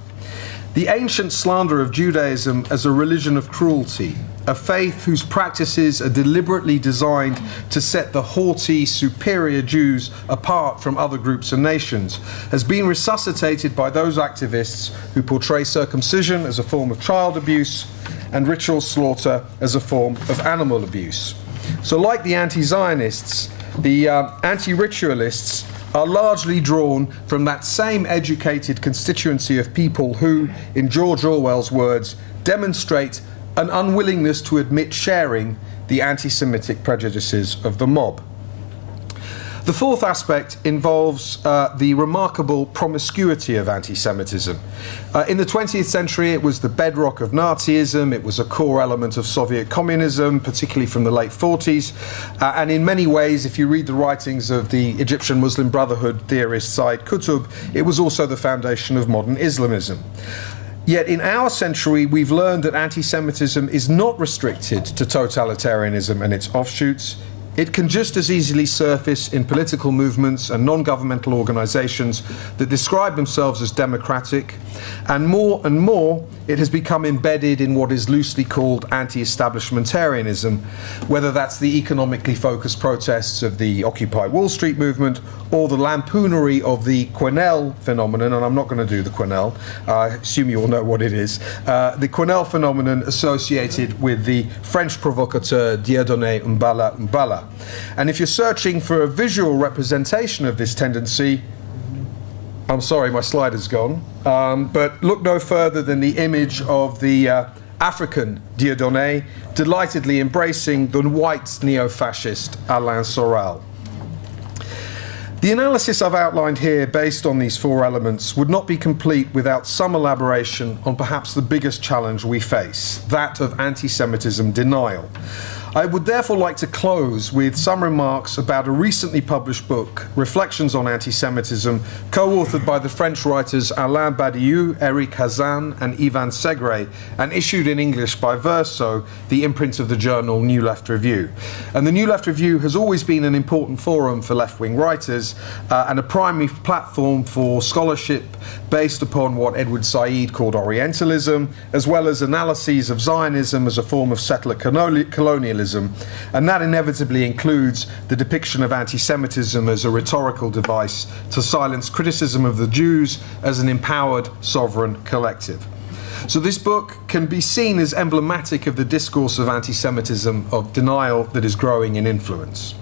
The ancient slander of Judaism as a religion of cruelty, a faith whose practices are deliberately designed to set the haughty, superior Jews apart from other groups and nations, has been resuscitated by those activists who portray circumcision as a form of child abuse and ritual slaughter as a form of animal abuse. So like the anti-Zionists, the anti-ritualists are largely drawn from that same educated constituency of people who, in George Orwell's words, demonstrate an unwillingness to admit sharing the anti-Semitic prejudices of the mob. The fourth aspect involves the remarkable promiscuity of anti-Semitism. In the 20th century, it was the bedrock of Nazism, it was a core element of Soviet communism, particularly from the late 40s, and in many ways, if you read the writings of the Egyptian Muslim Brotherhood theorist Said Qutb, it was also the foundation of modern Islamism. Yet in our century, we've learned that anti-Semitism is not restricted to totalitarianism and its offshoots. It can just as easily surface in political movements and non-governmental organizations that describe themselves as democratic, and more, it has become embedded in what is loosely called anti-establishmentarianism, whether that's the economically focused protests of the Occupy Wall Street movement or the lampoonery of the Quesnel phenomenon, and I'm not going to do the Quesnel, I assume you all know what it is, the Quesnel phenomenon associated with the French provocateur Dieudonné Mbala. And if you're searching for a visual representation of this tendency, I'm sorry, my slide is gone, but look no further than the image of the African Dieudonné delightedly embracing the white neo-fascist Alain Soral. The analysis I've outlined here, based on these four elements, would not be complete without some elaboration on perhaps the biggest challenge we face, that of anti-Semitism denial. I would therefore like to close with some remarks about a recently published book, Reflections on Anti-Semitism, co-authored by the French writers Alain Badiou, Eric Hazan and Ivan Segre, and issued in English by Verso, the imprint of the journal New Left Review. And the New Left Review has always been an important forum for left-wing writers and a primary platform for scholarship based upon what Edward Said called Orientalism, as well as analyses of Zionism as a form of settler colonialism. And that inevitably includes the depiction of anti-Semitism as a rhetorical device to silence criticism of the Jews as an empowered sovereign collective. So this book can be seen as emblematic of the discourse of anti-Semitism, of denial that is growing in influence.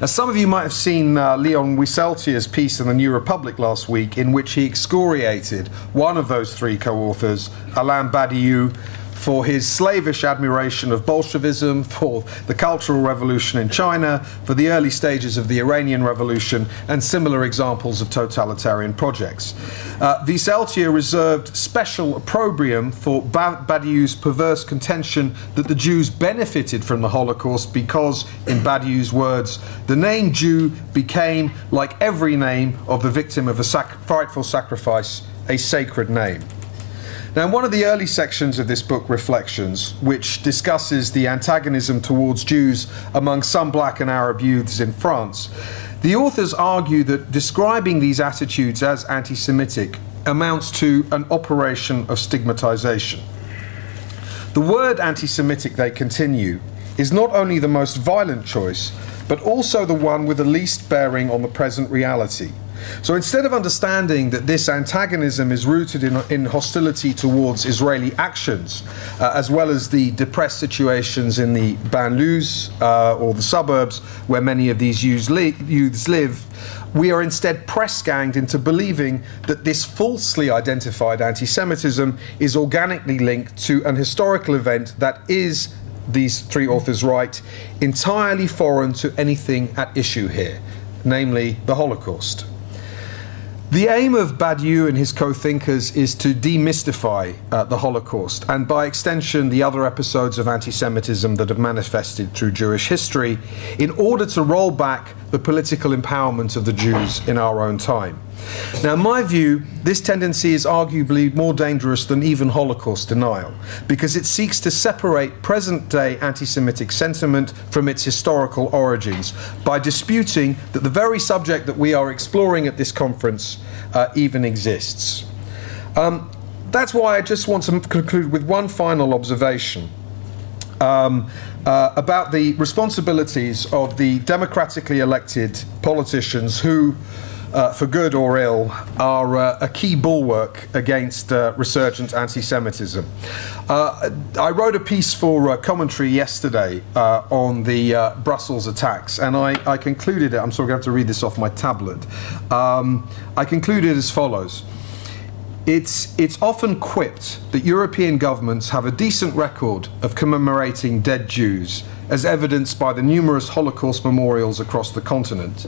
As some of you might have seen Leon Wieseltier's piece in the New Republic last week, in which he excoriated one of those three co-authors, Alain Badiou, for his slavish admiration of Bolshevism, for the Cultural Revolution in China, for the early stages of the Iranian Revolution, and similar examples of totalitarian projects. Wieseltier reserved special opprobrium for Badiou's perverse contention that the Jews benefited from the Holocaust because, in Badiou's words, the name Jew became, like every name of the victim of a frightful sacrifice, a sacred name. Now, in one of the early sections of this book, Reflections, which discusses the antagonism towards Jews among some black and Arab youths in France, the authors argue that describing these attitudes as anti-Semitic amounts to an operation of stigmatization. The word anti-Semitic, they continue, is not only the most violent choice, but also the one with the least bearing on the present reality. So instead of understanding that this antagonism is rooted in hostility towards Israeli actions, as well as the depressed situations in the banlieues or the suburbs where many of these youths live, we are instead press-ganged into believing that this falsely identified anti-Semitism is organically linked to an historical event that is, these three authors write, entirely foreign to anything at issue here, namely the Holocaust. The aim of Badiou and his co-thinkers is to demystify the Holocaust, and by extension the other episodes of anti-Semitism that have manifested through Jewish history, in order to roll back the political empowerment of the Jews in our own time. Now, in my view, this tendency is arguably more dangerous than even Holocaust denial, because it seeks to separate present-day anti-Semitic sentiment from its historical origins by disputing that the very subject that we are exploring at this conference even exists. That's why I just want to conclude with one final observation about the responsibilities of the democratically elected politicians who, for good or ill, are a key bulwark against resurgent anti-Semitism. I wrote a piece for commentary yesterday on the Brussels attacks, and I concluded it. I'm sorry, I'm going to have to read this off my tablet. I concluded as follows. It's often quipped that European governments have a decent record of commemorating dead Jews, as evidenced by the numerous Holocaust memorials across the continent,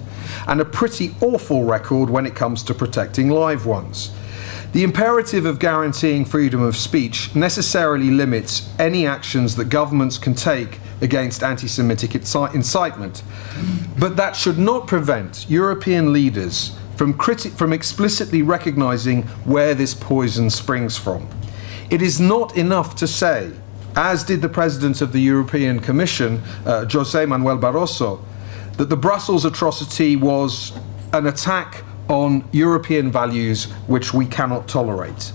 and a pretty awful record when it comes to protecting live ones. The imperative of guaranteeing freedom of speech necessarily limits any actions that governments can take against anti-Semitic incitement, but that should not prevent European leaders from explicitly recognizing where this poison springs from. It is not enough to say, as did the President of the European Commission, José Manuel Barroso, that the Brussels atrocity was an attack on European values which we cannot tolerate.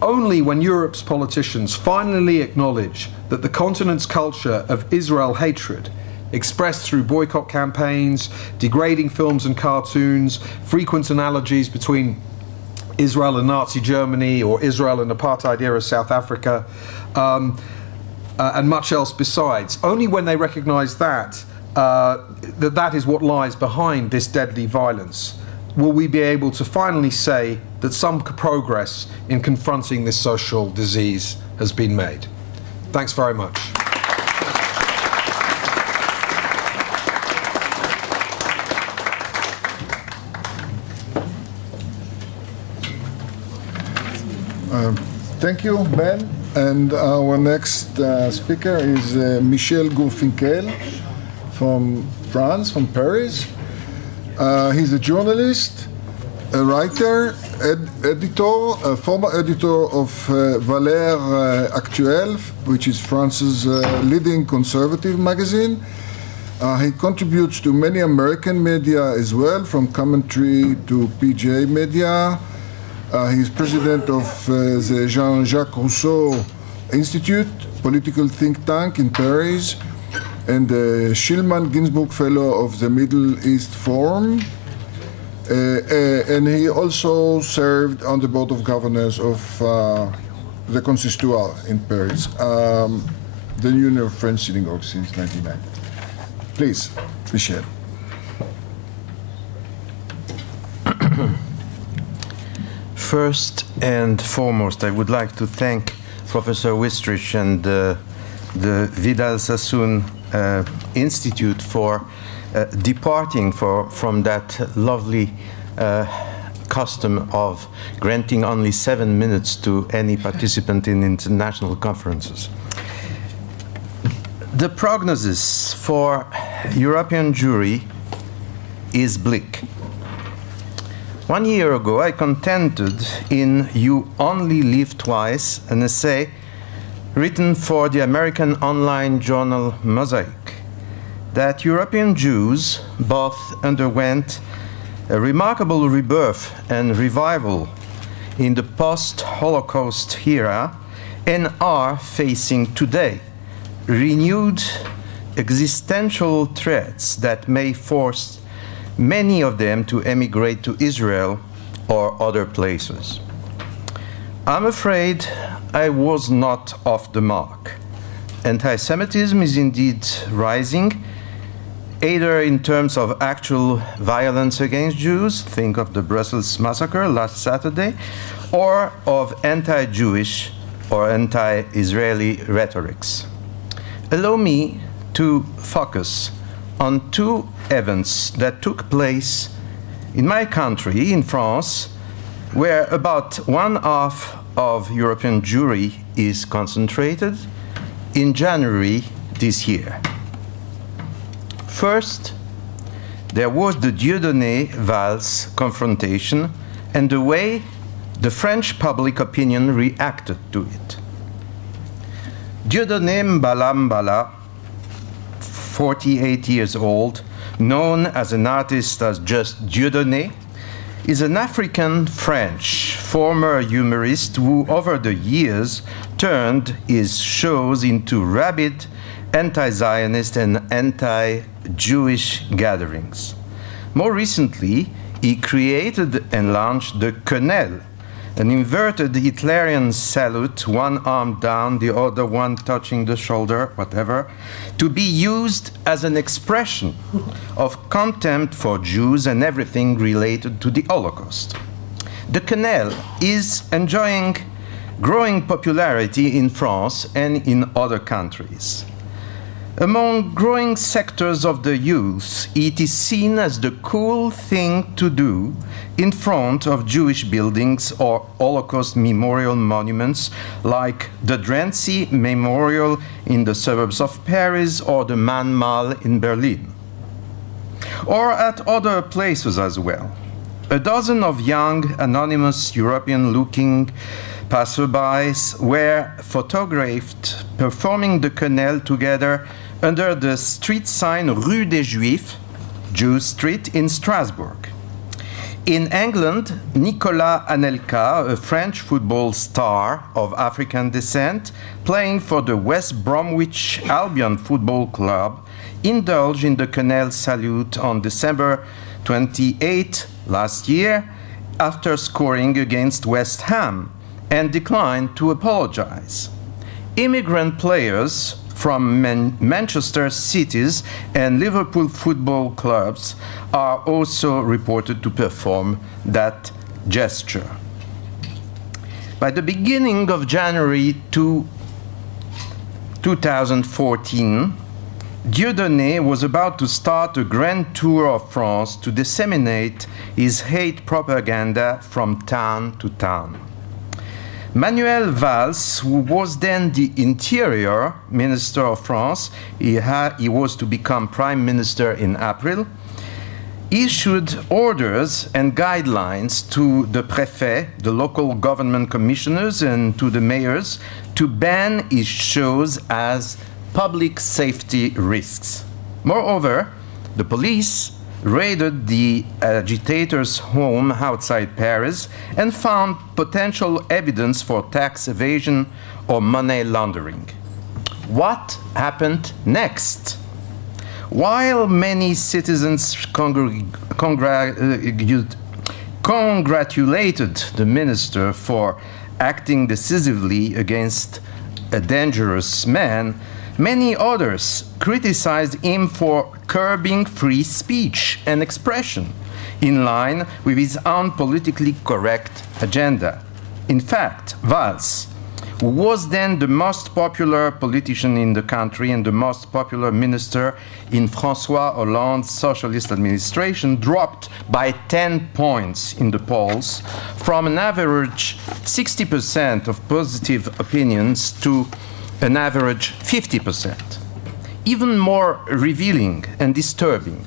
Only when Europe's politicians finally acknowledge that the continent's culture of Israel hatred, expressed through boycott campaigns, degrading films and cartoons, frequent analogies between Israel and Nazi Germany or Israel and apartheid-era South Africa, and much else besides. Only when they recognise that, that is what lies behind this deadly violence, will we be able to finally say that some progress in confronting this social disease has been made. Thanks very much. Thank you, Ben. And our next speaker is Michel Gourfinkel from France, from Paris. He's a journalist, a writer, editor, a former editor of Valeurs Actuelles, which is France's leading conservative magazine. He contributes to many American media as well, from Commentary to PJ Media. He's president of the Jean-Jacques Rousseau Institute, political think tank in Paris, and the Shilman Ginsburg Fellow of the Middle East Forum. And he also served on the board of governors of the Consistoire in Paris, the Union of French Synagogues since 1990. Please, Michel. First and foremost, I would like to thank Professor Wistrich and the Vidal Sassoon Institute for departing from that lovely custom of granting only 7 minutes to any participant in international conferences. The prognosis for European Jewry is bleak. 1 year ago, I contended in You Only Live Twice, an essay written for the American online journal Mosaic, that European Jews both underwent a remarkable rebirth and revival in the post-Holocaust era and are facing today renewed existential threats that may force many of them to emigrate to Israel or other places. I'm afraid I was not off the mark. Anti-Semitism is indeed rising, either in terms of actual violence against Jews, think of the Brussels massacre last Saturday, or of anti-Jewish or anti-Israeli rhetorics. Allow me to focus on 2 events that took place in my country, in France, where about 1/2 of European Jewry is concentrated, in January this year. First, there was the Dieudonné-Valls confrontation and the way the French public opinion reacted to it. Dieudonné Mbala, 48 years old, known as an artist as just Dieudonné, is an African-French former humorist who, over the years, turned his shows into rabid anti-Zionist and anti-Jewish gatherings. More recently, he created and launched the Quenelle, an inverted Hitlerian salute, one arm down, the other one touching the shoulder, whatever, to be used as an expression of contempt for Jews and everything related to the Holocaust. The Quenelle is enjoying growing popularity in France and in other countries. Among growing sectors of the youth, it is seen as the cool thing to do in front of Jewish buildings or Holocaust memorial monuments like the Drancy Memorial in the suburbs of Paris or the Mannmal in Berlin. Or at other places as well. A dozen of young, anonymous, European-looking passerbys were photographed performing the Quenelle together under the street sign Rue des Juifs, Jew Street, in Strasbourg. In England, Nicolas Anelka, a French football star of African descent, playing for the West Bromwich Albion Football Club, indulged in the Quenelle salute on December 28 last year after scoring against West Ham, and declined to apologize. Immigrant players from Manchester cities and Liverpool football clubs are also reported to perform that gesture. By the beginning of January 2014, Dieudonné was about to start a grand tour of France to disseminate his hate propaganda from town to town. Manuel Valls, who was then the Interior Minister of France, he was to become Prime Minister in April, issued orders and guidelines to the préfet, the local government commissioners, and to the mayors to ban his shows as public safety risks. Moreover, the police raided the agitator's home outside Paris and found potential evidence for tax evasion or money laundering. What happened next? While many citizens congratulated the minister for acting decisively against a dangerous man, many others criticized him for curbing free speech and expression, in line with his own politically correct agenda. In fact, Valls who was then the most popular politician in the country and the most popular minister in François Hollande's socialist administration, dropped by 10 points in the polls from an average 60% of positive opinions to an average 50%. Even more revealing and disturbing,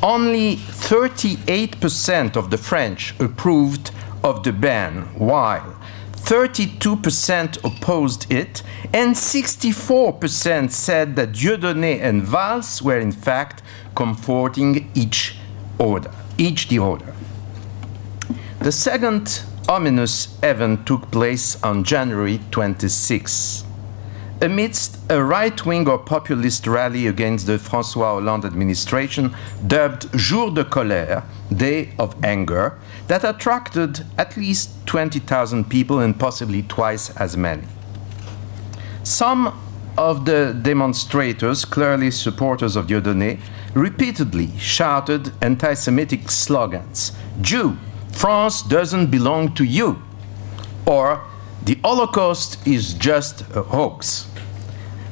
only 38% of the French approved of the ban, while 32% opposed it, and 64% said that Dieudonné and Valls were in fact comforting each the order. The second ominous event took place on January 26. Amidst a right-wing or populist rally against the François Hollande administration, dubbed Jour de colère, Day of Anger, that attracted at least 20,000 people and possibly twice as many. Some of the demonstrators, clearly supporters of Dieudonné, repeatedly shouted anti-Semitic slogans. Jew, France doesn't belong to you. Or, the Holocaust is just a hoax.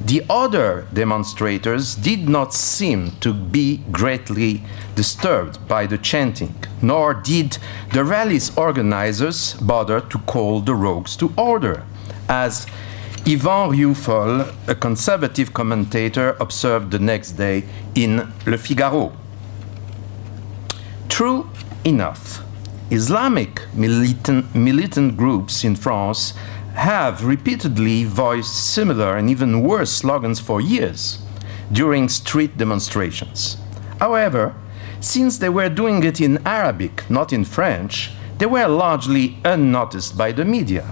The other demonstrators did not seem to be greatly disturbed by the chanting, nor did the rally's organizers bother to call the rogues to order, as Yvan Rioufol, a conservative commentator, observed the next day in Le Figaro. True enough, Islamic militant groups in France have repeatedly voiced similar and even worse slogans for years during street demonstrations. However, since they were doing it in Arabic, not in French, they were largely unnoticed by the media,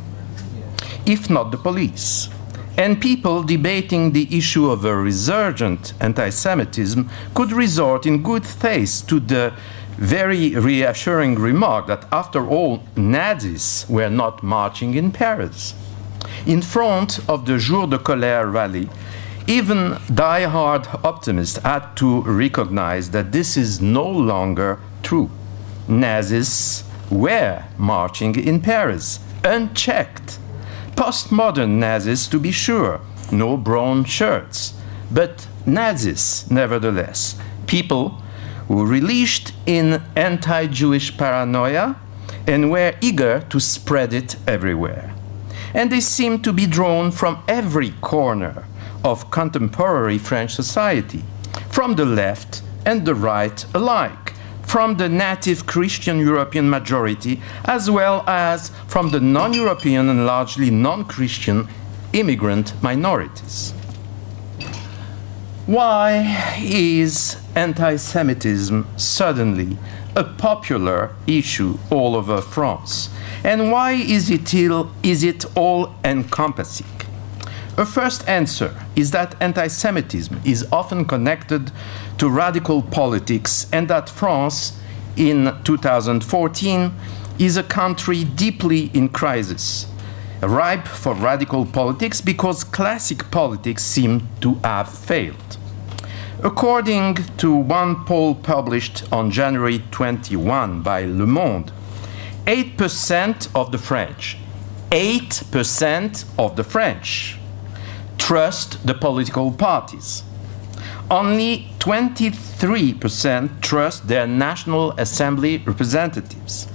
if not the police. And people debating the issue of a resurgent anti-Semitism could resort in good faith to the very reassuring remark that, after all, Nazis were not marching in Paris. In front of the Jour de colère rally, even die-hard optimists had to recognize that this is no longer true. Nazis were marching in Paris, unchecked. Postmodern Nazis, to be sure, no brown shirts, but Nazis, nevertheless, people who relished in anti-Jewish paranoia and were eager to spread it everywhere. And they seemed to be drawn from every corner of contemporary French society, from the left and the right alike, from the native Christian European majority, as well as from the non-European and largely non-Christian immigrant minorities. Why is anti-Semitism suddenly a popular issue all over France? And why is it all-encompassing? A first answer is that anti-Semitism is often connected to radical politics, and that France, in 2014, is a country deeply in crisis, ripe for radical politics because classic politics seem to have failed. According to one poll published on January 21 by Le Monde, 8% of the French, 8% of the French trust the political parties. Only 23% trust their National Assembly representatives.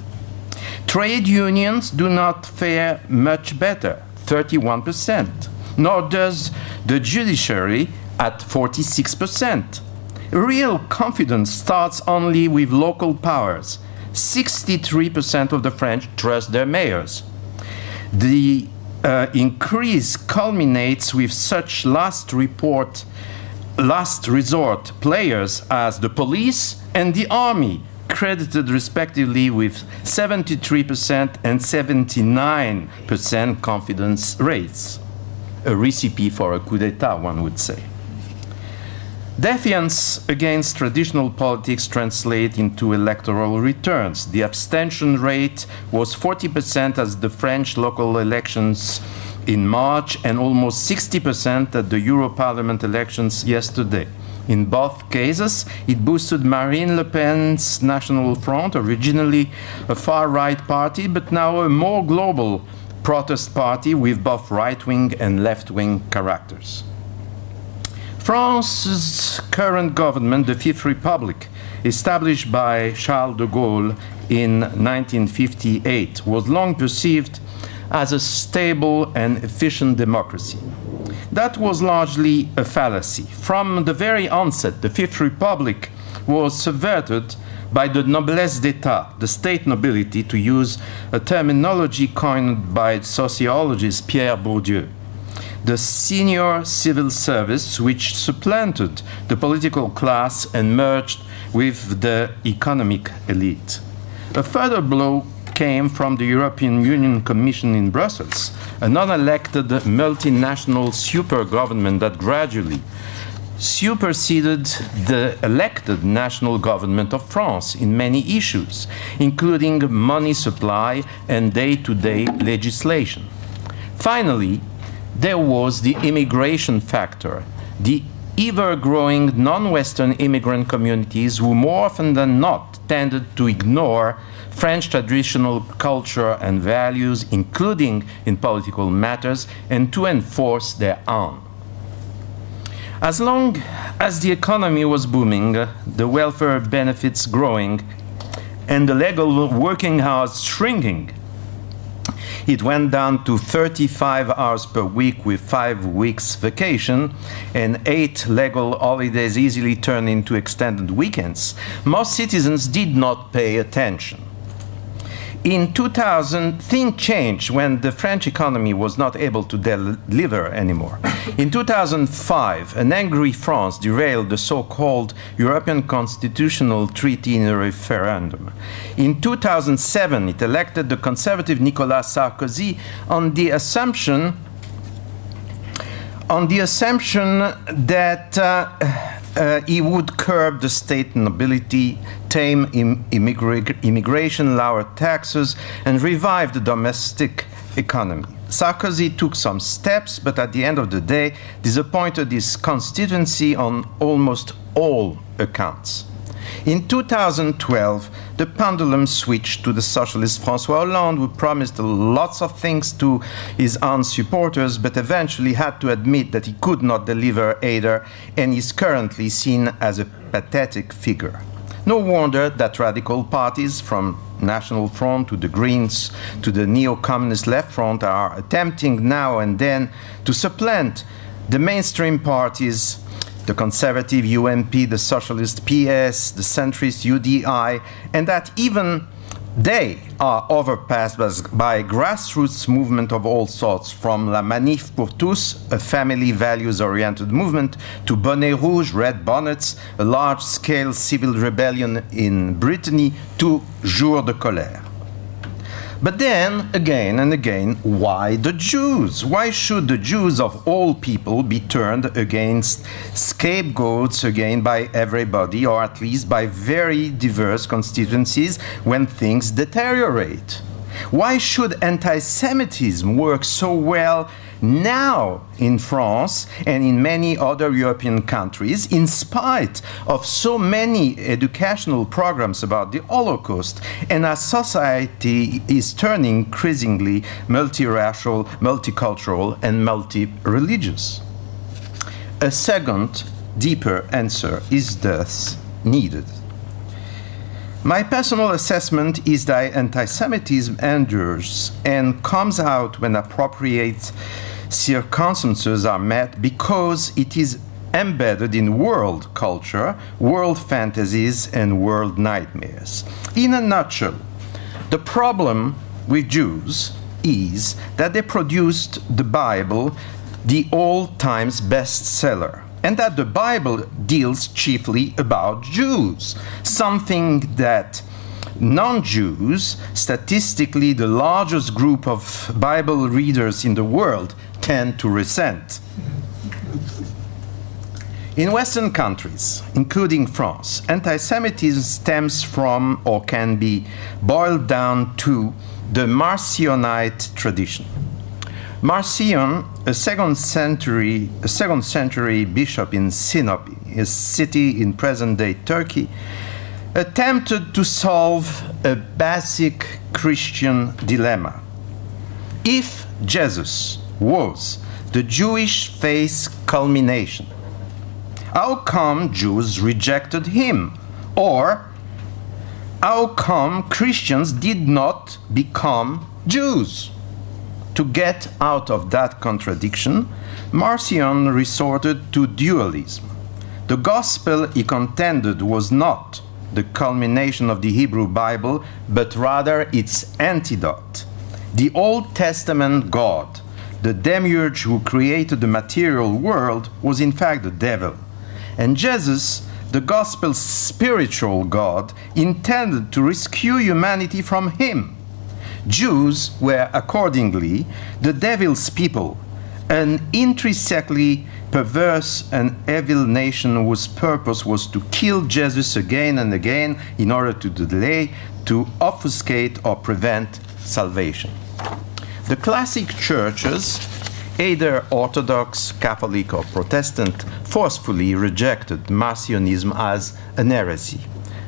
Trade unions do not fare much better, 31%, nor does the judiciary at 46%. Real confidence starts only with local powers. 63% of the French trust their mayors. The increase culminates with such last resort players as the police and the army, credited respectively with 73% and 79% confidence rates. A recipe for a coup d'etat, one would say. Defiance against traditional politics translates into electoral returns. The abstention rate was 40% at the French local elections in March and almost 60% at the Euro Parliament elections yesterday. In both cases, it boosted Marine Le Pen's National Front, originally a far-right party, but now a more global protest party with both right-wing and left-wing characters. France's current government, the Fifth Republic, established by Charles de Gaulle in 1958, was long perceived as a stable and efficient democracy. That was largely a fallacy. From the very onset, the Fifth Republic was subverted by the noblesse d'État, the state nobility, to use a terminology coined by sociologist Pierre Bourdieu. The senior civil service, which supplanted the political class and merged with the economic elite. A further blow came from the European Union Commission in Brussels, a non-elected multinational super government that gradually superseded the elected national government of France in many issues, including money supply and day-to-day legislation. Finally, there was the immigration factor, the ever-growing non-Western immigrant communities who more often than not tended to ignore French traditional culture and values, including in political matters, and to enforce their own. As long as the economy was booming, the welfare benefits growing, and the legal working hours shrinking, it went down to 35 hours per week with 5 weeks vacation, and 8 legal holidays easily turned into extended weekends. Most citizens did not pay attention. In 2000, things changed when the French economy was not able to deliver anymore. In 2005, an angry France derailed the so-called European Constitutional Treaty in a referendum. In 2007, it elected the conservative Nicolas Sarkozy on the assumption that he would curb the state nobility, tame immigration, lower taxes, and revive the domestic economy. Sarkozy took some steps, but at the end of the day, disappointed his constituency on almost all accounts. In 2012, the pendulum switched to the socialist François Hollande, who promised lots of things to his own supporters, but eventually had to admit that he could not deliver either, and is currently seen as a pathetic figure. No wonder that radical parties, from National Front to the Greens to the neo-communist Left Front, are attempting now and then to supplant the mainstream parties, the conservative UMP, the socialist PS, the centrist UDI, and that even they are overpassed by grassroots movement of all sorts, from La Manif pour tous, a family values-oriented movement, to Bonnet Rouge, Red Bonnets, a large-scale civil rebellion in Brittany, to Jour de Colère. But then, again and again, why the Jews? Why should the Jews of all people be turned against scapegoats again by everybody, or at least by very diverse constituencies when things deteriorate? Why should anti-Semitism work so well now in France and in many other European countries, in spite of so many educational programs about the Holocaust, and as society is turning increasingly multiracial, multicultural, and multi-religious? A second, deeper answer is thus needed. My personal assessment is that anti-Semitism endures and comes out when appropriate circumstances are met, because it is embedded in world culture, world fantasies, and world nightmares. In a nutshell, the problem with Jews is that they produced the Bible, the all-times bestseller, and that the Bible deals chiefly about Jews, something that non-Jews, statistically the largest group of Bible readers in the world, tend to resent. In Western countries, including France, anti-Semitism stems from, or can be boiled down to, the Marcionite tradition. Marcion, a second century bishop in Sinop, a city in present-day Turkey, attempted to solve a basic Christian dilemma. If Jesus was the Jewish faith's culmination, how come Jews rejected him? Or how come Christians did not become Jews? To get out of that contradiction, Marcion resorted to dualism. The gospel he contended was not the culmination of the Hebrew Bible, but rather its antidote. The Old Testament God, the demiurge who created the material world, was in fact the devil. And Jesus, the gospel's spiritual God, intended to rescue humanity from him. Jews were accordingly the devil's people, an intrinsically perverse and evil nation whose purpose was to kill Jesus again and again in order to delay, to obfuscate or prevent salvation. The classic churches, either Orthodox, Catholic, or Protestant, forcefully rejected Marcionism as an heresy.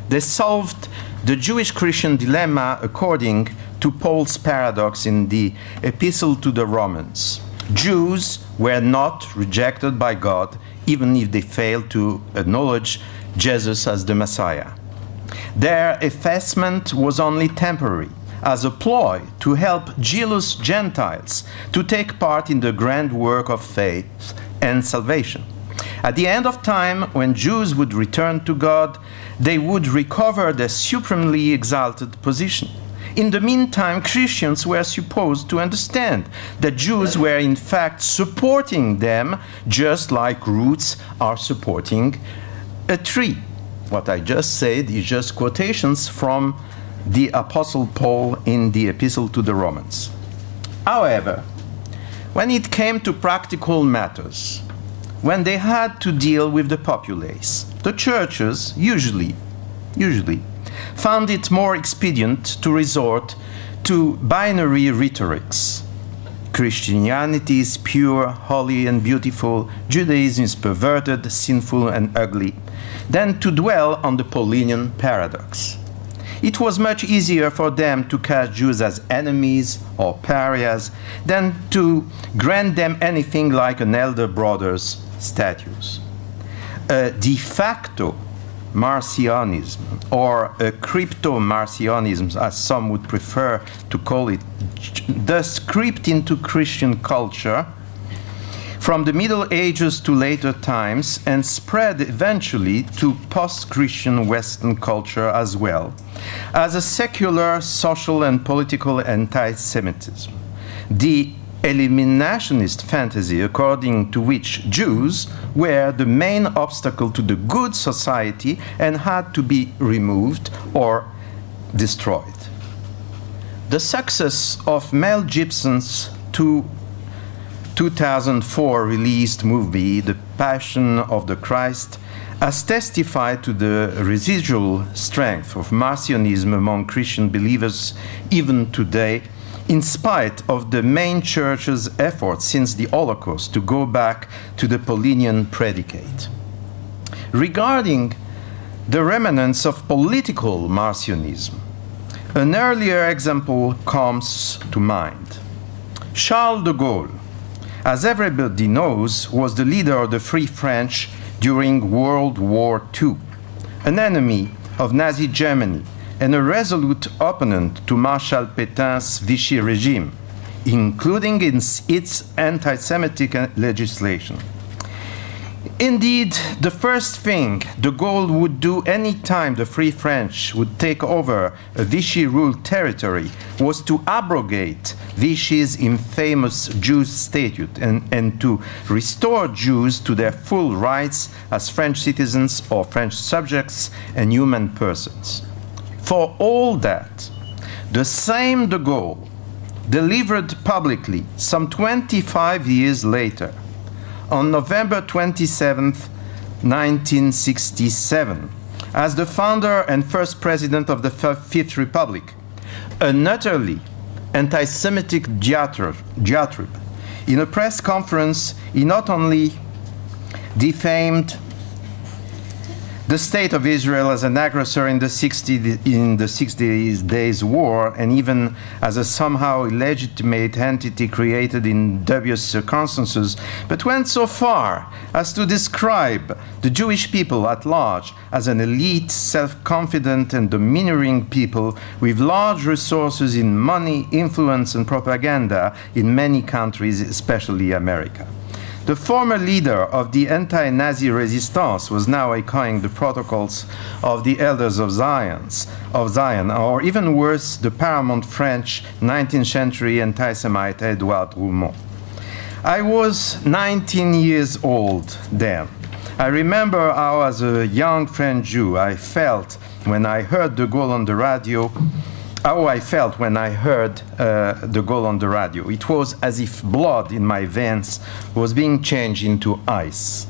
They solved the Jewish-Christian dilemma according to Paul's paradox in the Epistle to the Romans. Jews were not rejected by God, even if they failed to acknowledge Jesus as the Messiah. Their effacement was only temporary, as a ploy to help jealous Gentiles to take part in the grand work of faith and salvation. At the end of time, when Jews would return to God, they would recover their supremely exalted position. In the meantime, Christians were supposed to understand that Jews were in fact supporting them, just like roots are supporting a tree. What I just said is just quotations from the Apostle Paul in the Epistle to the Romans. However, when it came to practical matters, when they had to deal with the populace, the churches usually found it more expedient to resort to binary rhetorics. Christianity is pure, holy, and beautiful. Judaism is perverted, sinful, and ugly, than to dwell on the Paulinian paradox. It was much easier for them to cast Jews as enemies or pariahs than to grant them anything like an elder brother's status. A de facto Marcionism, or a crypto-Marcionism, as some would prefer to call it, thus crept into Christian culture from the Middle Ages to later times and spread eventually to post-Christian Western culture as well, as a secular, social, and political anti-Semitism. The eliminationist fantasy according to which Jews were the main obstacle to the good society and had to be removed or destroyed. The success of Mel Gibson's 2004 released movie, The Passion of the Christ, has testified to the residual strength of Marcionism among Christian believers even today, in spite of the main church's efforts since the Holocaust to go back to the Paulinian predicate. Regarding the remnants of political Marcionism, an earlier example comes to mind. Charles de Gaulle, as everybody knows, was the leader of the Free French during World War II, an enemy of Nazi Germany and a resolute opponent to Marshal Pétain's Vichy regime, including in its anti-Semitic legislation. Indeed, the first thing de Gaulle would do any time the Free French would take over a Vichy-ruled territory was to abrogate Vichy's infamous Jews statute and to restore Jews to their full rights as French citizens or French subjects and human persons. For all that, the same de Gaulle delivered publicly some 25 years later, on November 27, 1967, as the founder and first president of the Fifth Republic, an utterly anti-Semitic diatribe. In a press conference, he not only defamed the state of Israel as an aggressor in the 60 Days War, and even as a somehow illegitimate entity created in dubious circumstances, but went so far as to describe the Jewish people at large as an elite, self-confident and domineering people with large resources in money, influence and propaganda in many countries, especially America. The former leader of the anti-Nazi resistance was now echoing the protocols of the Elders of Zion, or even worse, the paramount French 19th century anti-Semite Edouard Roumaud. I was 19 years old then. I remember how, as a young French Jew, I felt when I heard de Gaulle on the radio. How I felt when I heard de Gaulle on the radio. It was as if blood in my veins was being changed into ice.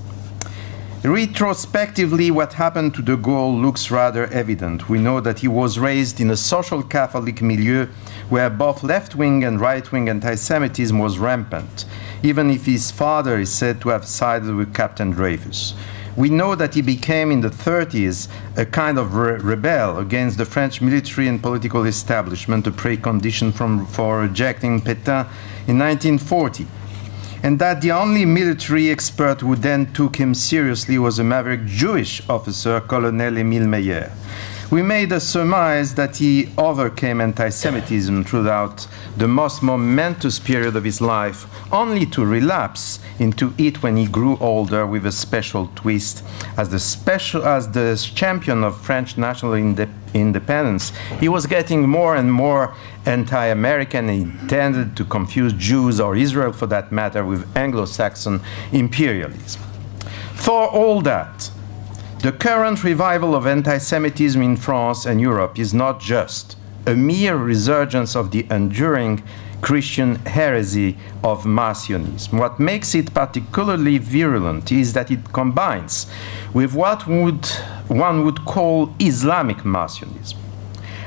Retrospectively, what happened to de Gaulle looks rather evident. We know that he was raised in a social Catholic milieu where both left-wing and right-wing anti-Semitism was rampant, even if his father is said to have sided with Captain Dreyfus. We know that he became in the 30s a kind of rebel against the French military and political establishment, a precondition for rejecting Pétain in 1940. And that the only military expert who then took him seriously was a maverick Jewish officer, Colonel Émile Meyer. We made a surmise that he overcame anti-Semitism throughout the most momentous period of his life, only to relapse into it when he grew older with a special twist. As the champion of French national independence, he was getting more and more anti-American and he tended to confuse Jews, or Israel for that matter, with Anglo-Saxon imperialism. For all that, the current revival of anti-Semitism in France and Europe is not just a mere resurgence of the enduring Christian heresy of Marcionism. What makes it particularly virulent is that it combines with what one would call Islamic Marcionism.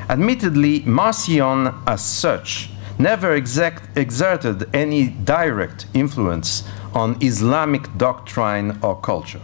Admittedly, Marcion as such never exerted any direct influence on Islamic doctrine or culture.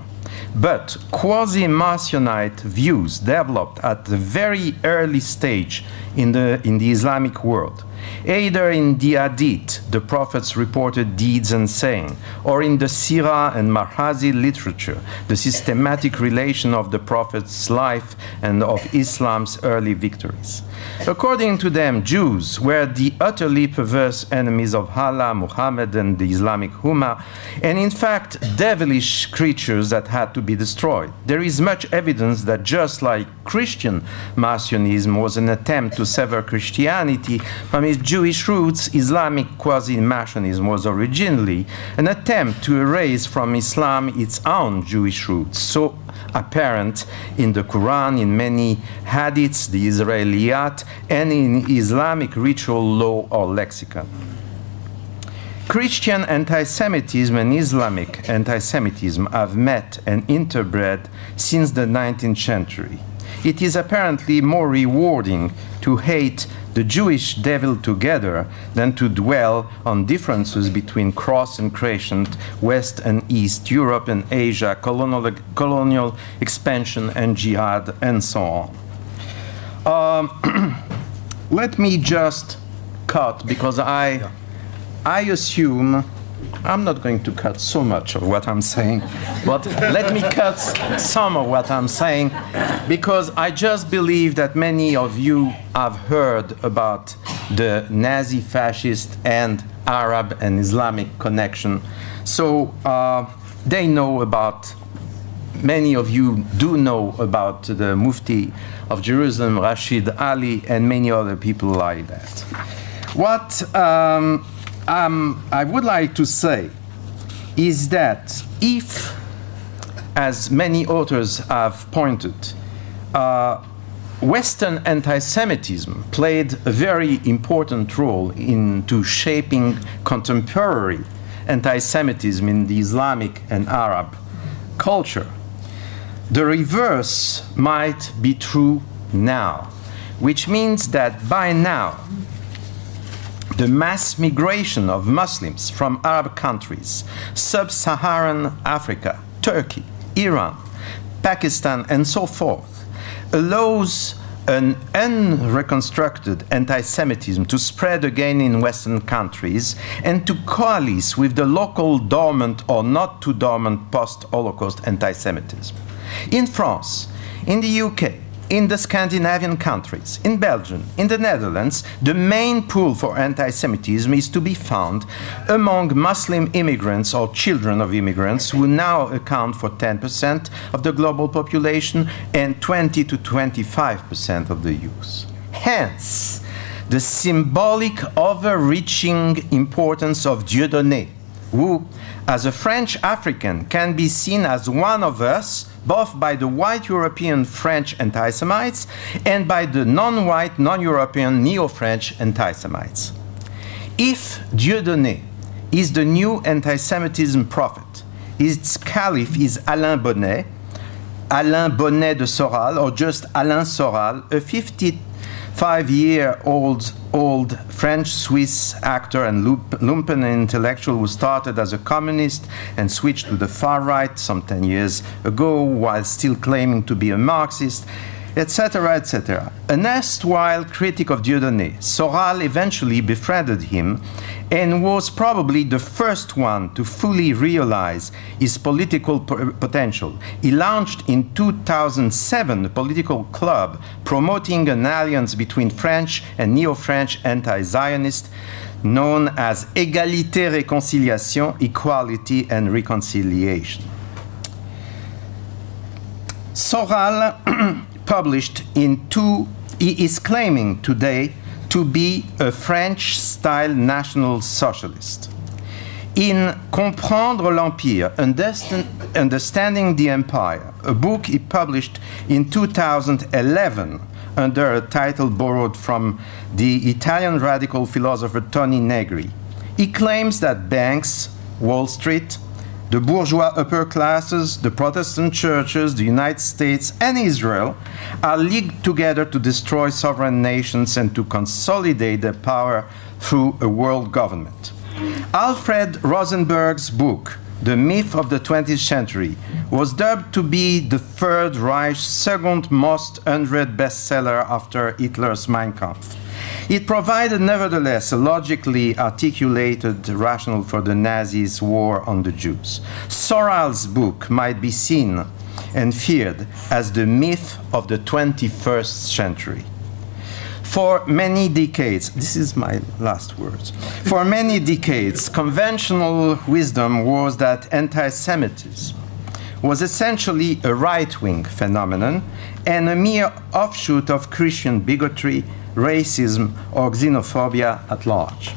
But quasi-Marcionite views developed at the very early stage in the Islamic world, either in the Hadith, the Prophet's reported deeds and saying, or in the Sirah and Marhazi literature, the systematic relation of the Prophet's life and of Islam's early victories. According to them, Jews were the utterly perverse enemies of Allah, Muhammad, and the Islamic Ummah, and in fact, devilish creatures that had to be destroyed. There is much evidence that just like Christian Marcionism was an attempt to sever Christianity from its Jewish roots, Islamic quasi-Marcionism was originally an attempt to erase from Islam its own Jewish roots, so apparent in the Quran, in many hadiths, the Israeliyat, and in Islamic ritual law or lexicon. Christian anti-Semitism and Islamic anti-Semitism have met and interbred since the 19th century. It is apparently more rewarding to hate the Jewish devil together than to dwell on differences between cross and crescent, West and East, Europe and Asia, colonial expansion and jihad, and so on. Let me just cut, because I assume I'm not going to cut so much of what I'm saying, but let me cut some of what I'm saying, because I just believe that many of you have heard about the Nazi, fascist, and Arab and Islamic connection. So they know about, many of you do know about the Mufti of Jerusalem, Rashid Ali, and many other people like that. What I would like to say is that if, as many authors have pointed, Western anti-Semitism played a very important role into shaping contemporary anti-Semitism in the Islamic and Arab culture, the reverse might be true now, which means that by now, the mass migration of Muslims from Arab countries, sub-Saharan Africa, Turkey, Iran, Pakistan, and so forth, allows an unreconstructed anti-Semitism to spread again in Western countries and to coalesce with the local dormant or not too dormant post-Holocaust anti-Semitism. In France, in the UK, in the Scandinavian countries, in Belgium, in the Netherlands, the main pool for anti-Semitism is to be found among Muslim immigrants or children of immigrants, who now account for 10% of the global population and 20 to 25% of the youth. Hence, the symbolic overreaching importance of Dieudonné, who, as a French African, can be seen as one of us, both by the white European French anti-Semites and by the non-white, non-European neo-French anti-Semites. If Dieudonné is the new anti-Semitism prophet, its caliph is Alain Bonnet de Soral, or just Alain Soral, a 55-year-old French-Swiss actor and lumpen intellectual who started as a communist and switched to the far right some 10 years ago while still claiming to be a Marxist, etc., etc. An erstwhile critic of Dieudonné, Soral eventually befriended him and was probably the first one to fully realize his political potential. He launched in 2007 a political club promoting an alliance between French and neo-French anti-Zionists known as Égalité, Réconciliation, Equality and Reconciliation. Soral published he is claiming today to be a French-style national socialist. In Comprendre l'Empire, Understanding the Empire, a book he published in 2011 under a title borrowed from the Italian radical philosopher Tony Negri, he claims that banks, Wall Street, the bourgeois upper classes, the Protestant churches, the United States, and Israel are leagued together to destroy sovereign nations and to consolidate their power through a world government. Alfred Rosenberg's book, The Myth of the 20th Century, was dubbed to be the Third Reich's second most unread bestseller after Hitler's Mein Kampf. It provided, nevertheless, a logically articulated rationale for the Nazis' war on the Jews. Soral's book might be seen and feared as the myth of the 21st century. For many decades, this is my last words, for many decades, conventional wisdom was that anti-Semitism was essentially a right-wing phenomenon and a mere offshoot of Christian bigotry, racism, or xenophobia at large.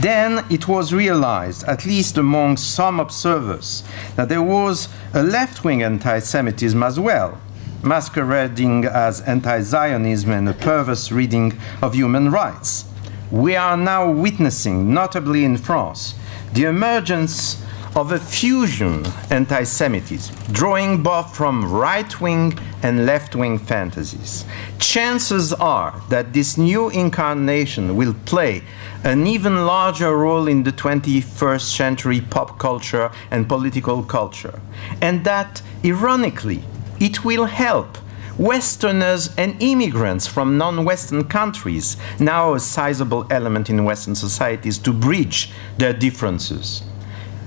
Then it was realized, at least among some observers, that there was a left-wing anti-Semitism as well, masquerading as anti-Zionism and a perverse reading of human rights. We are now witnessing, notably in France, the emergence of a fusion anti-Semitism, drawing both from right-wing and left-wing fantasies. Chances are that this new incarnation will play an even larger role in the 21st century pop culture and political culture, and that, ironically, it will help Westerners and immigrants from non-Western countries, now a sizable element in Western societies, to bridge their differences.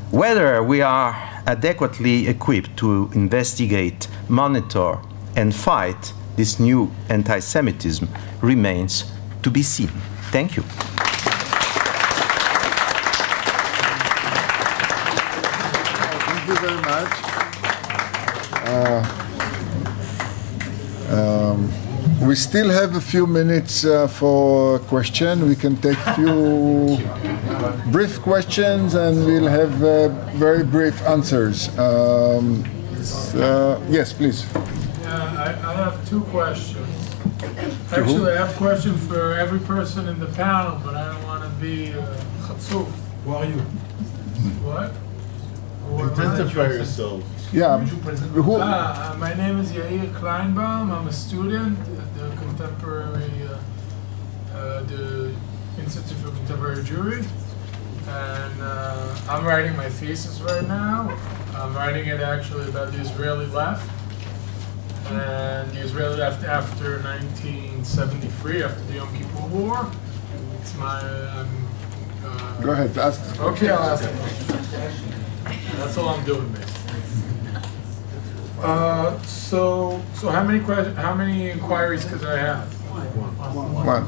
Whether we are adequately equipped to investigate, monitor, and fight this new anti-Semitism remains to be seen. Thank you. Thank you very much. We still have a few minutes for question. We can take a few brief questions and we'll have very brief answers. Yes, please. Yeah, I have two questions. Actually, I have questions for every person in the panel, but I don't want to be chatzuf. Who are you? What? Identify yourself. Yeah. My name is Yair Kleinbaum. I'm a student at the the Institute for Contemporary Jewry, and I'm writing my thesis right now. I'm writing it actually about the Israeli left, and the Israeli left after 1973, after the Yom Kippur War. It's my... Go ahead, ask. Okay, I'll ask it. That's all I'm doing, basically. So how many inquiries could I have? One.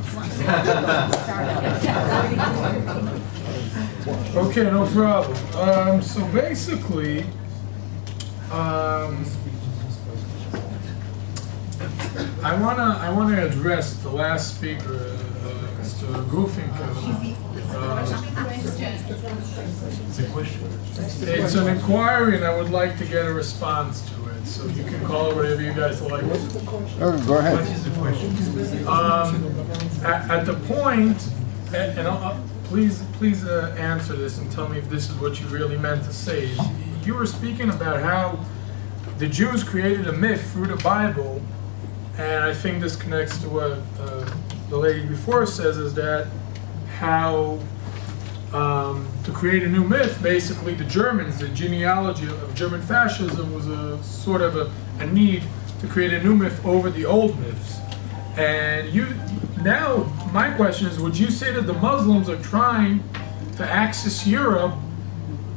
Okay, no problem. So basically, I wanna address the last speaker, Mr. Goofinkel. It's an inquiry, and I would like to get a response to it. So you can call it whatever you guys like. Okay, go ahead. What is the question? At the point, and please answer this and tell me if this is what you really meant to say. You were speaking about how the Jews created a myth through the Bible, and I think this connects to what the lady before says, is that how to create a new myth, basically the Germans, the genealogy of German fascism was a sort of a need to create a new myth over the old myths. And now my question is, would you say that the Muslims are trying to access Europe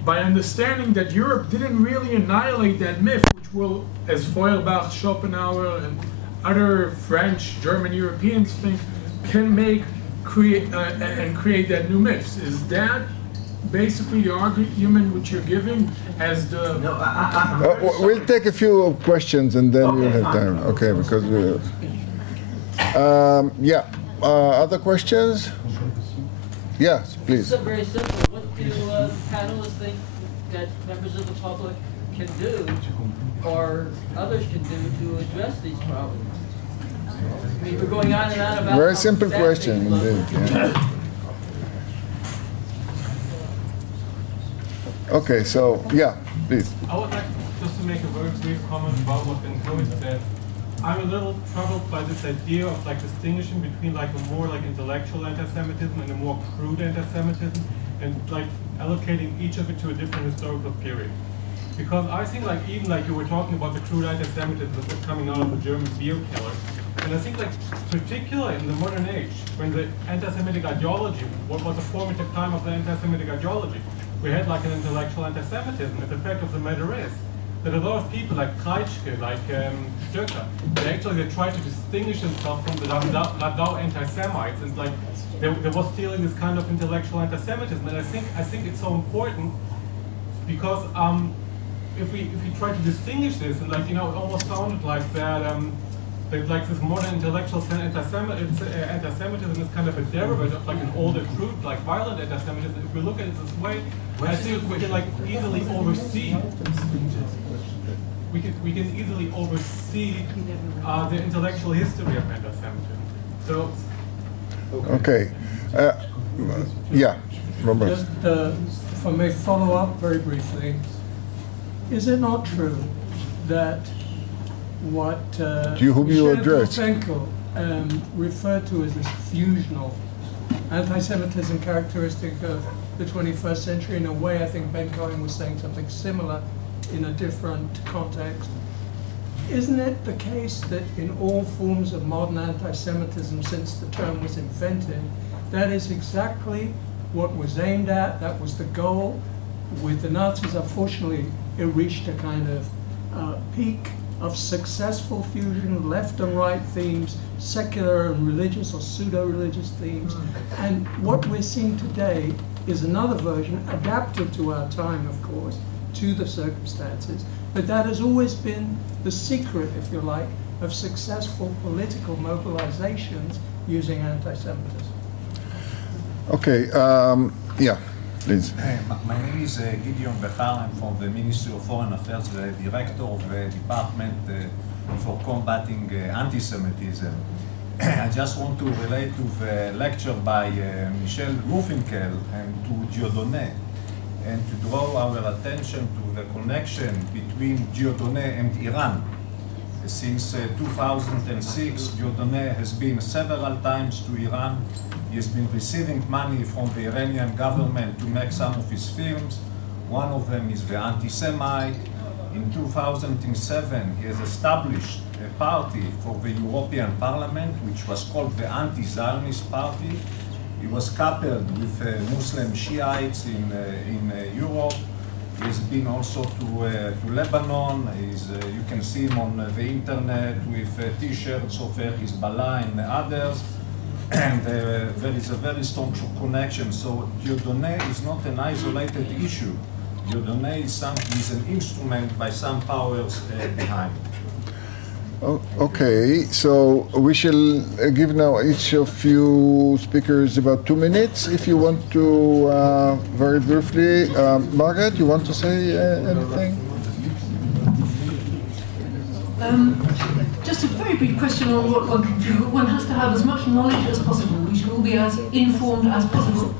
by understanding that Europe didn't really annihilate that myth, which will, as Feuerbach, Schopenhauer, and other French, German, Europeans think, can create that new myths? Is that basically the argument which you're giving as the... No, We'll take a few questions and then we'll have time. Okay, because yeah. Other questions? Yes, please. So very simple. What do panelists think that members of the public can do, or others can do, to address these problems? I mean, we're going on and on about... Very simple question indeed. Yeah. Okay, so yeah, please. I would like just to make a very brief comment about what Antonio said. I'm a little troubled by this idea of like distinguishing between like a more like intellectual anti-Semitism and a more crude anti-Semitism, and like allocating each of it to a different historical period. Because I think like even like you were talking about the crude anti-Semitism that was coming out of the German beer killer, and I think like particularly in the modern age, when the anti-Semitic ideology, what was the formative time of the anti-Semitic ideology, we had like an intellectual anti-Semitism. And the fact of the matter is that a lot of people like Kreitschke, like Stöcker, they tried to distinguish themselves from the Ladau anti-Semites, and like there was still this kind of intellectual anti-Semitism. And I think it's so important because if we try to distinguish this, and like it almost sounded like that like this modern intellectual anti-Semitism is kind of a derivative of like an older crude, like violent anti-Semitism. If we look at it this way, I think we can like easily oversee. We can easily oversee the intellectual history of anti-Semitism. So. Okay. Yeah, Robert. Just if I may follow up very briefly, is it not true that what whom you address referred to as this fusional anti-Semitism characteristic of the 21st century? In a way, I think Ben Cohen was saying something similar in a different context. Isn't it the case that in all forms of modern anti-Semitism since the term was invented, that is exactly what was aimed at, that was the goal? With the Nazis, unfortunately, it reached a kind of peak of successful fusion of left and right themes, secular and religious or pseudo-religious themes. And what we're seeing today is another version, adapted to our time, of course, to the circumstances. But that has always been the secret, if you like, of successful political mobilizations using anti-Semitism. Okay, yeah, please. My name is Gideon Bechar. I'm from the Ministry of Foreign Affairs, the Director of the Department for Combating Anti-Semitism. I just want to relate to the lecture by Michel Goofinkel and to Dieudonné, and to draw our attention to the connection between Dieudonné and Iran. Since 2006, Dieudonné has been several times to Iran. He has been receiving money from the Iranian government to make some of his films. One of them is The Anti-Semite. In 2007, he has established a party for the European Parliament, which was called the Anti-Zionist Party. He was coupled with Muslim Shiites in Europe. He's been also to Lebanon. You can see him on the internet with T-shirts of Hezbollah and others. And there is a very strong connection. So Dieudonné is not an isolated issue. Dieudonné is an instrument by some powers behind. Oh, okay, so we shall give now each of you speakers about 2 minutes. If you want to, very briefly, Margaret, you want to say anything? Just a very brief question on what one can do. One has to have as much knowledge as possible. We should all be as informed as possible.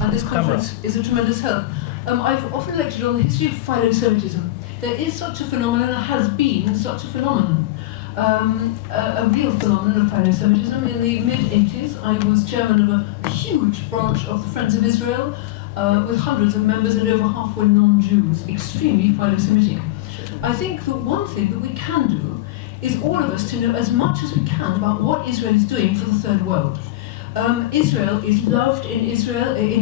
And this conference is a tremendous help. I've often lectured on the history of philo-Semitism. There is such a phenomenon, and has been such a phenomenon, a real phenomenon of philo-Semitism. In the mid-80s, I was chairman of a huge branch of the Friends of Israel, with hundreds of members, and over half were non-Jews, extremely philo-Semitic. I think that one thing that we can do is all of us to know as much as we can about what Israel is doing for the Third World. Israel is loved in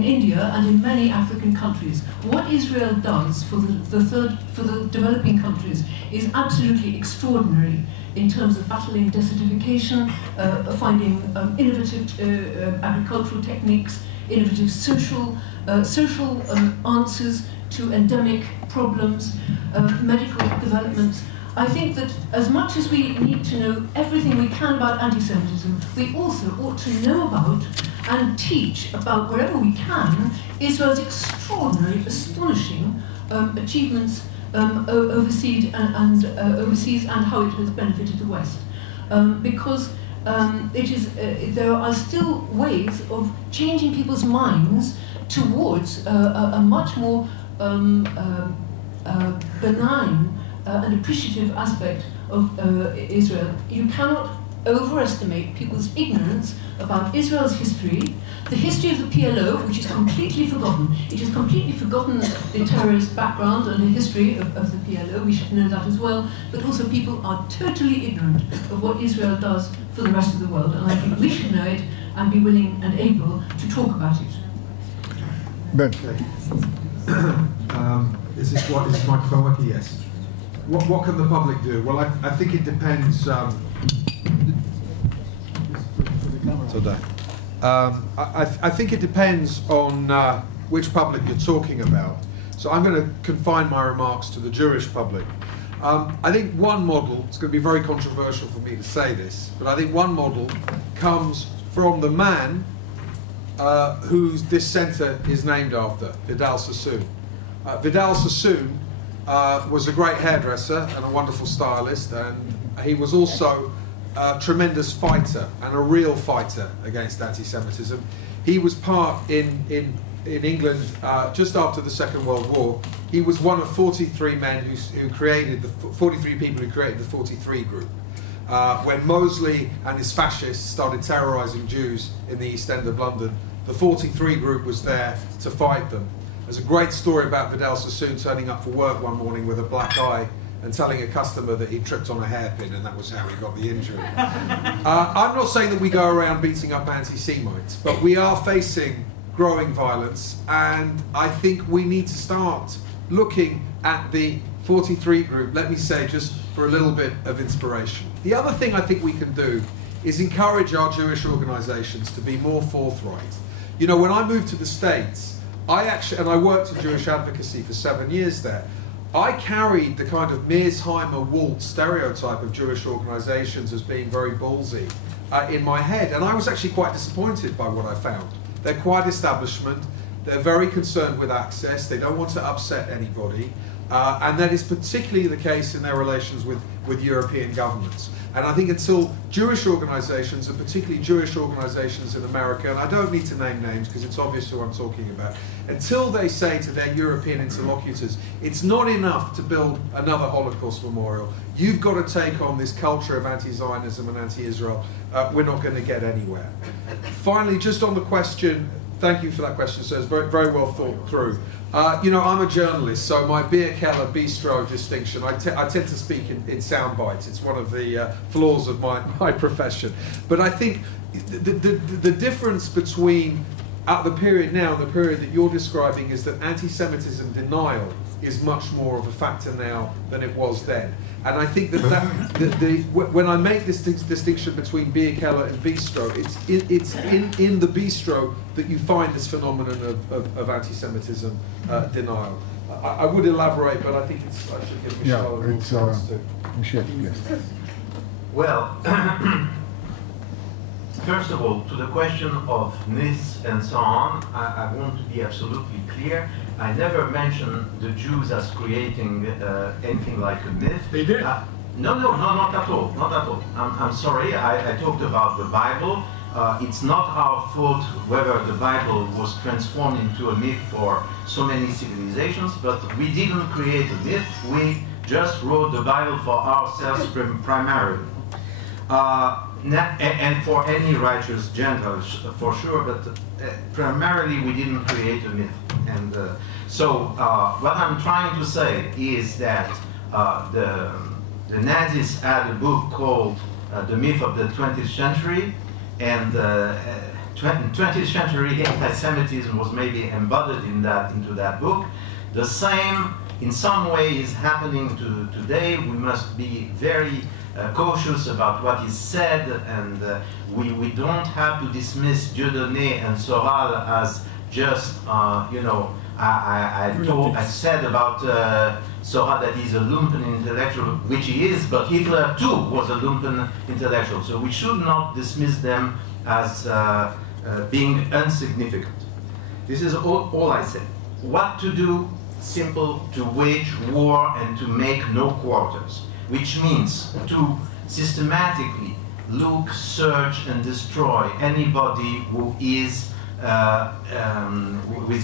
India, and in many African countries. What Israel does for the developing countries is absolutely extraordinary in terms of battling desertification, finding innovative agricultural techniques, innovative social answers to endemic problems, medical developments. I think that as much as we need to know everything we can about anti-Semitism, we also ought to know about and teach about, wherever we can, Israel's extraordinary, astonishing achievements overseas and how it has benefited the West. Because there are still ways of changing people's minds towards a much more benign an appreciative aspect of Israel. You cannot overestimate people's ignorance about Israel's history, the history of the PLO, which is completely forgotten. It has completely forgotten the terrorist background and the history of the PLO. We should know that as well. But also people are totally ignorant of what Israel does for the rest of the world. And I think we should know it and be willing and able to talk about it. Ben. Is this microphone working? Yes. What can the public do? Well, I think it depends. I think it depends on which public you're talking about. So I'm going to confine my remarks to the Jewish public. I think one model, it's going to be very controversial for me to say this, but I think one model comes from the man who this centre is named after, Vidal Sassoon. Vidal Sassoon was a great hairdresser and a wonderful stylist, and he was also a tremendous fighter and a real fighter against anti-Semitism. He was part in England just after the Second World War. He was one of 43 men who created 43 people who created the 43 group. When Mosley and his fascists started terrorising Jews in the East End of London, the 43 group was there to fight them. There's a great story about Vidal Sassoon turning up for work one morning with a black eye and telling a customer that he tripped on a hairpin, and that was how he got the injury. I'm not saying that we go around beating up anti-Semites, but we are facing growing violence, and I think we need to start looking at the 43 group, let me say, just for a little bit of inspiration. The other thing I think we can do is encourage our Jewish organisations to be more forthright. You know, when I moved to the States, I worked in Jewish advocacy for 7 years there, I carried the kind of Mearsheimer-Walt stereotype of Jewish organisations as being very ballsy in my head, and I was actually quite disappointed by what I found. They're quite establishment, they're very concerned with access, they don't want to upset anybody, and that is particularly the case in their relations with European governments. And I think until Jewish organisations, and particularly Jewish organisations in America, and I don't need to name names because it's obvious who I'm talking about, until they say to their European interlocutors, it's not enough to build another Holocaust memorial, you've got to take on this culture of anti-Zionism and anti-Israel, we're not going to get anywhere. Finally, just on the question Thank you for that question, sir. It's very, very well thought through. You know, I'm a journalist, so my beer keller bistro distinction, I tend to speak in sound bites. It's one of the flaws of my profession. But I think the difference between at the period now and the period that you're describing is that anti-Semitism denial is much more of a factor now than it was then. And I think when I make this distinction between beer keller and bistro, it's in the bistro that you find this phenomenon of anti-Semitism denial. I would elaborate, but I think I should give Michelle a chance to. Michelle, yes. Well, first of all, to the question of myths and so on, I want to be absolutely clear. I never mentioned the Jews as creating anything like a myth. They did. No, not at all. Not at all. I'm sorry. I talked about the Bible. It's not our fault whether the Bible was transformed into a myth for so many civilizations, but we didn't create a myth. We just wrote the Bible for ourselves primarily. And for any righteous Gentiles, for sure, but primarily we didn't create a myth. And so what I'm trying to say is that the Nazis had a book called The Myth of the 20th Century, and 20th century anti-Semitism was maybe embodied into that book. The same, in some way, is happening today. We must be very cautious about what is said, and we don't have to dismiss Dieudonné and Soral as just, you know, I said about Soral that he's a lumpen intellectual, which he is, but Hitler too was a lumpen intellectual. So we should not dismiss them as being insignificant. This is all I said. What to do? Simple: to wage war and to make no quarters, which means to systematically look, search, and destroy anybody who is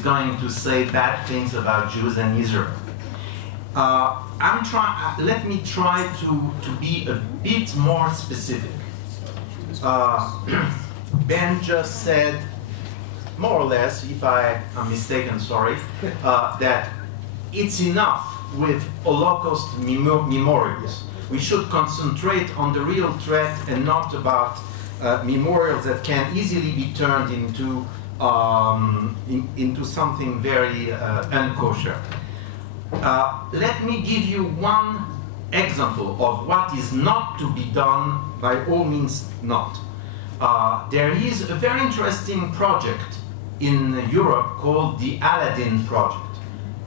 going to say bad things about Jews and Israel. Let me try to be a bit more specific. Ben just said, more or less, if I am mistaken, sorry, that it's enough with Holocaust memorials. We should concentrate on the real threat and not about memorials that can easily be turned into something very unkosher. Let me give you one example of what is not to be done, by all means not. There is a very interesting project in Europe called the Aladdin Project.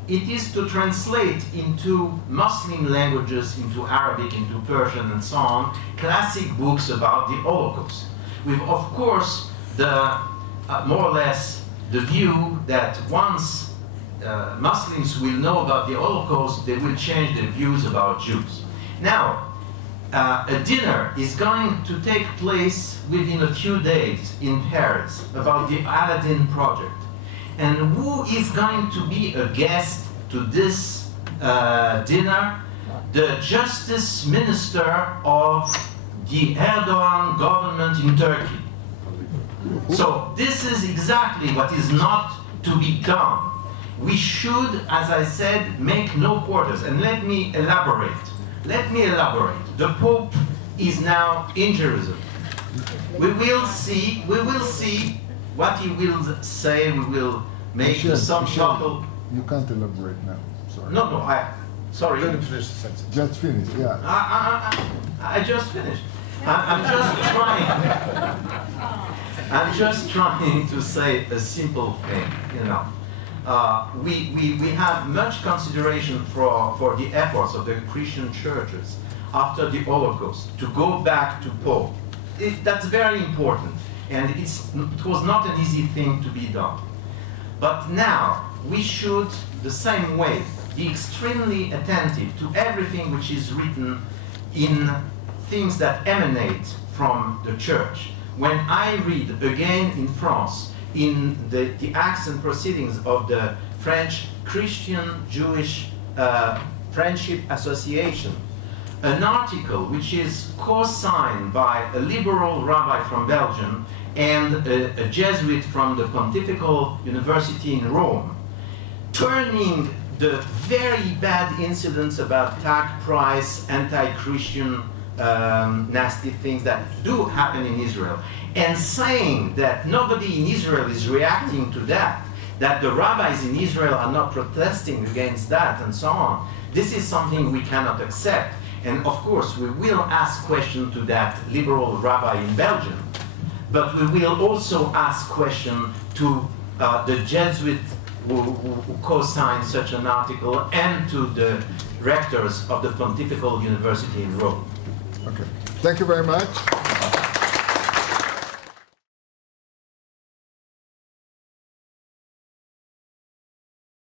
It is to translate into Muslim languages, into Arabic, into Persian, and so on, classic books about the Holocaust. With, of course, the more or less the view that once Muslims will know about the Holocaust, they will change their views about Jews. Now, a dinner is going to take place within a few days in Paris about the Aladdin Project. And who is going to be a guest to this dinner? The Justice Minister of the Erdogan government in Turkey. So this is exactly what is not to be done. We should, as I said, make no quarters. And let me elaborate. Let me elaborate. The Pope is now in Jerusalem. We will see what he will say. We will make some subtle. You can't elaborate now. Sorry. No, sorry. Let him finish the sentence. Just finish, yeah. I just finished. I'm just trying to say a simple thing, you know. We have much consideration for the efforts of the Christian churches after the Holocaust to go back to Paul. That's very important, and it was not an easy thing to be done. But now we should, the same way, be extremely attentive to everything which is written in things that emanate from the church. When I read again in France, in the Acts and Proceedings of the French Christian-Jewish Friendship Association, an article which is co-signed by a liberal rabbi from Belgium and a Jesuit from the Pontifical University in Rome, turning the very bad incidents about tag price, anti-Christian nasty things that do happen in Israel, and saying that nobody in Israel is reacting to that, that the rabbis in Israel are not protesting against that, and so on. This is something we cannot accept. And of course, we will ask questions to that liberal rabbi in Belgium, but we will also ask questions to the Jesuit who co-signed such an article and to the rectors of the Pontifical University in Rome. Okay. Thank you very much.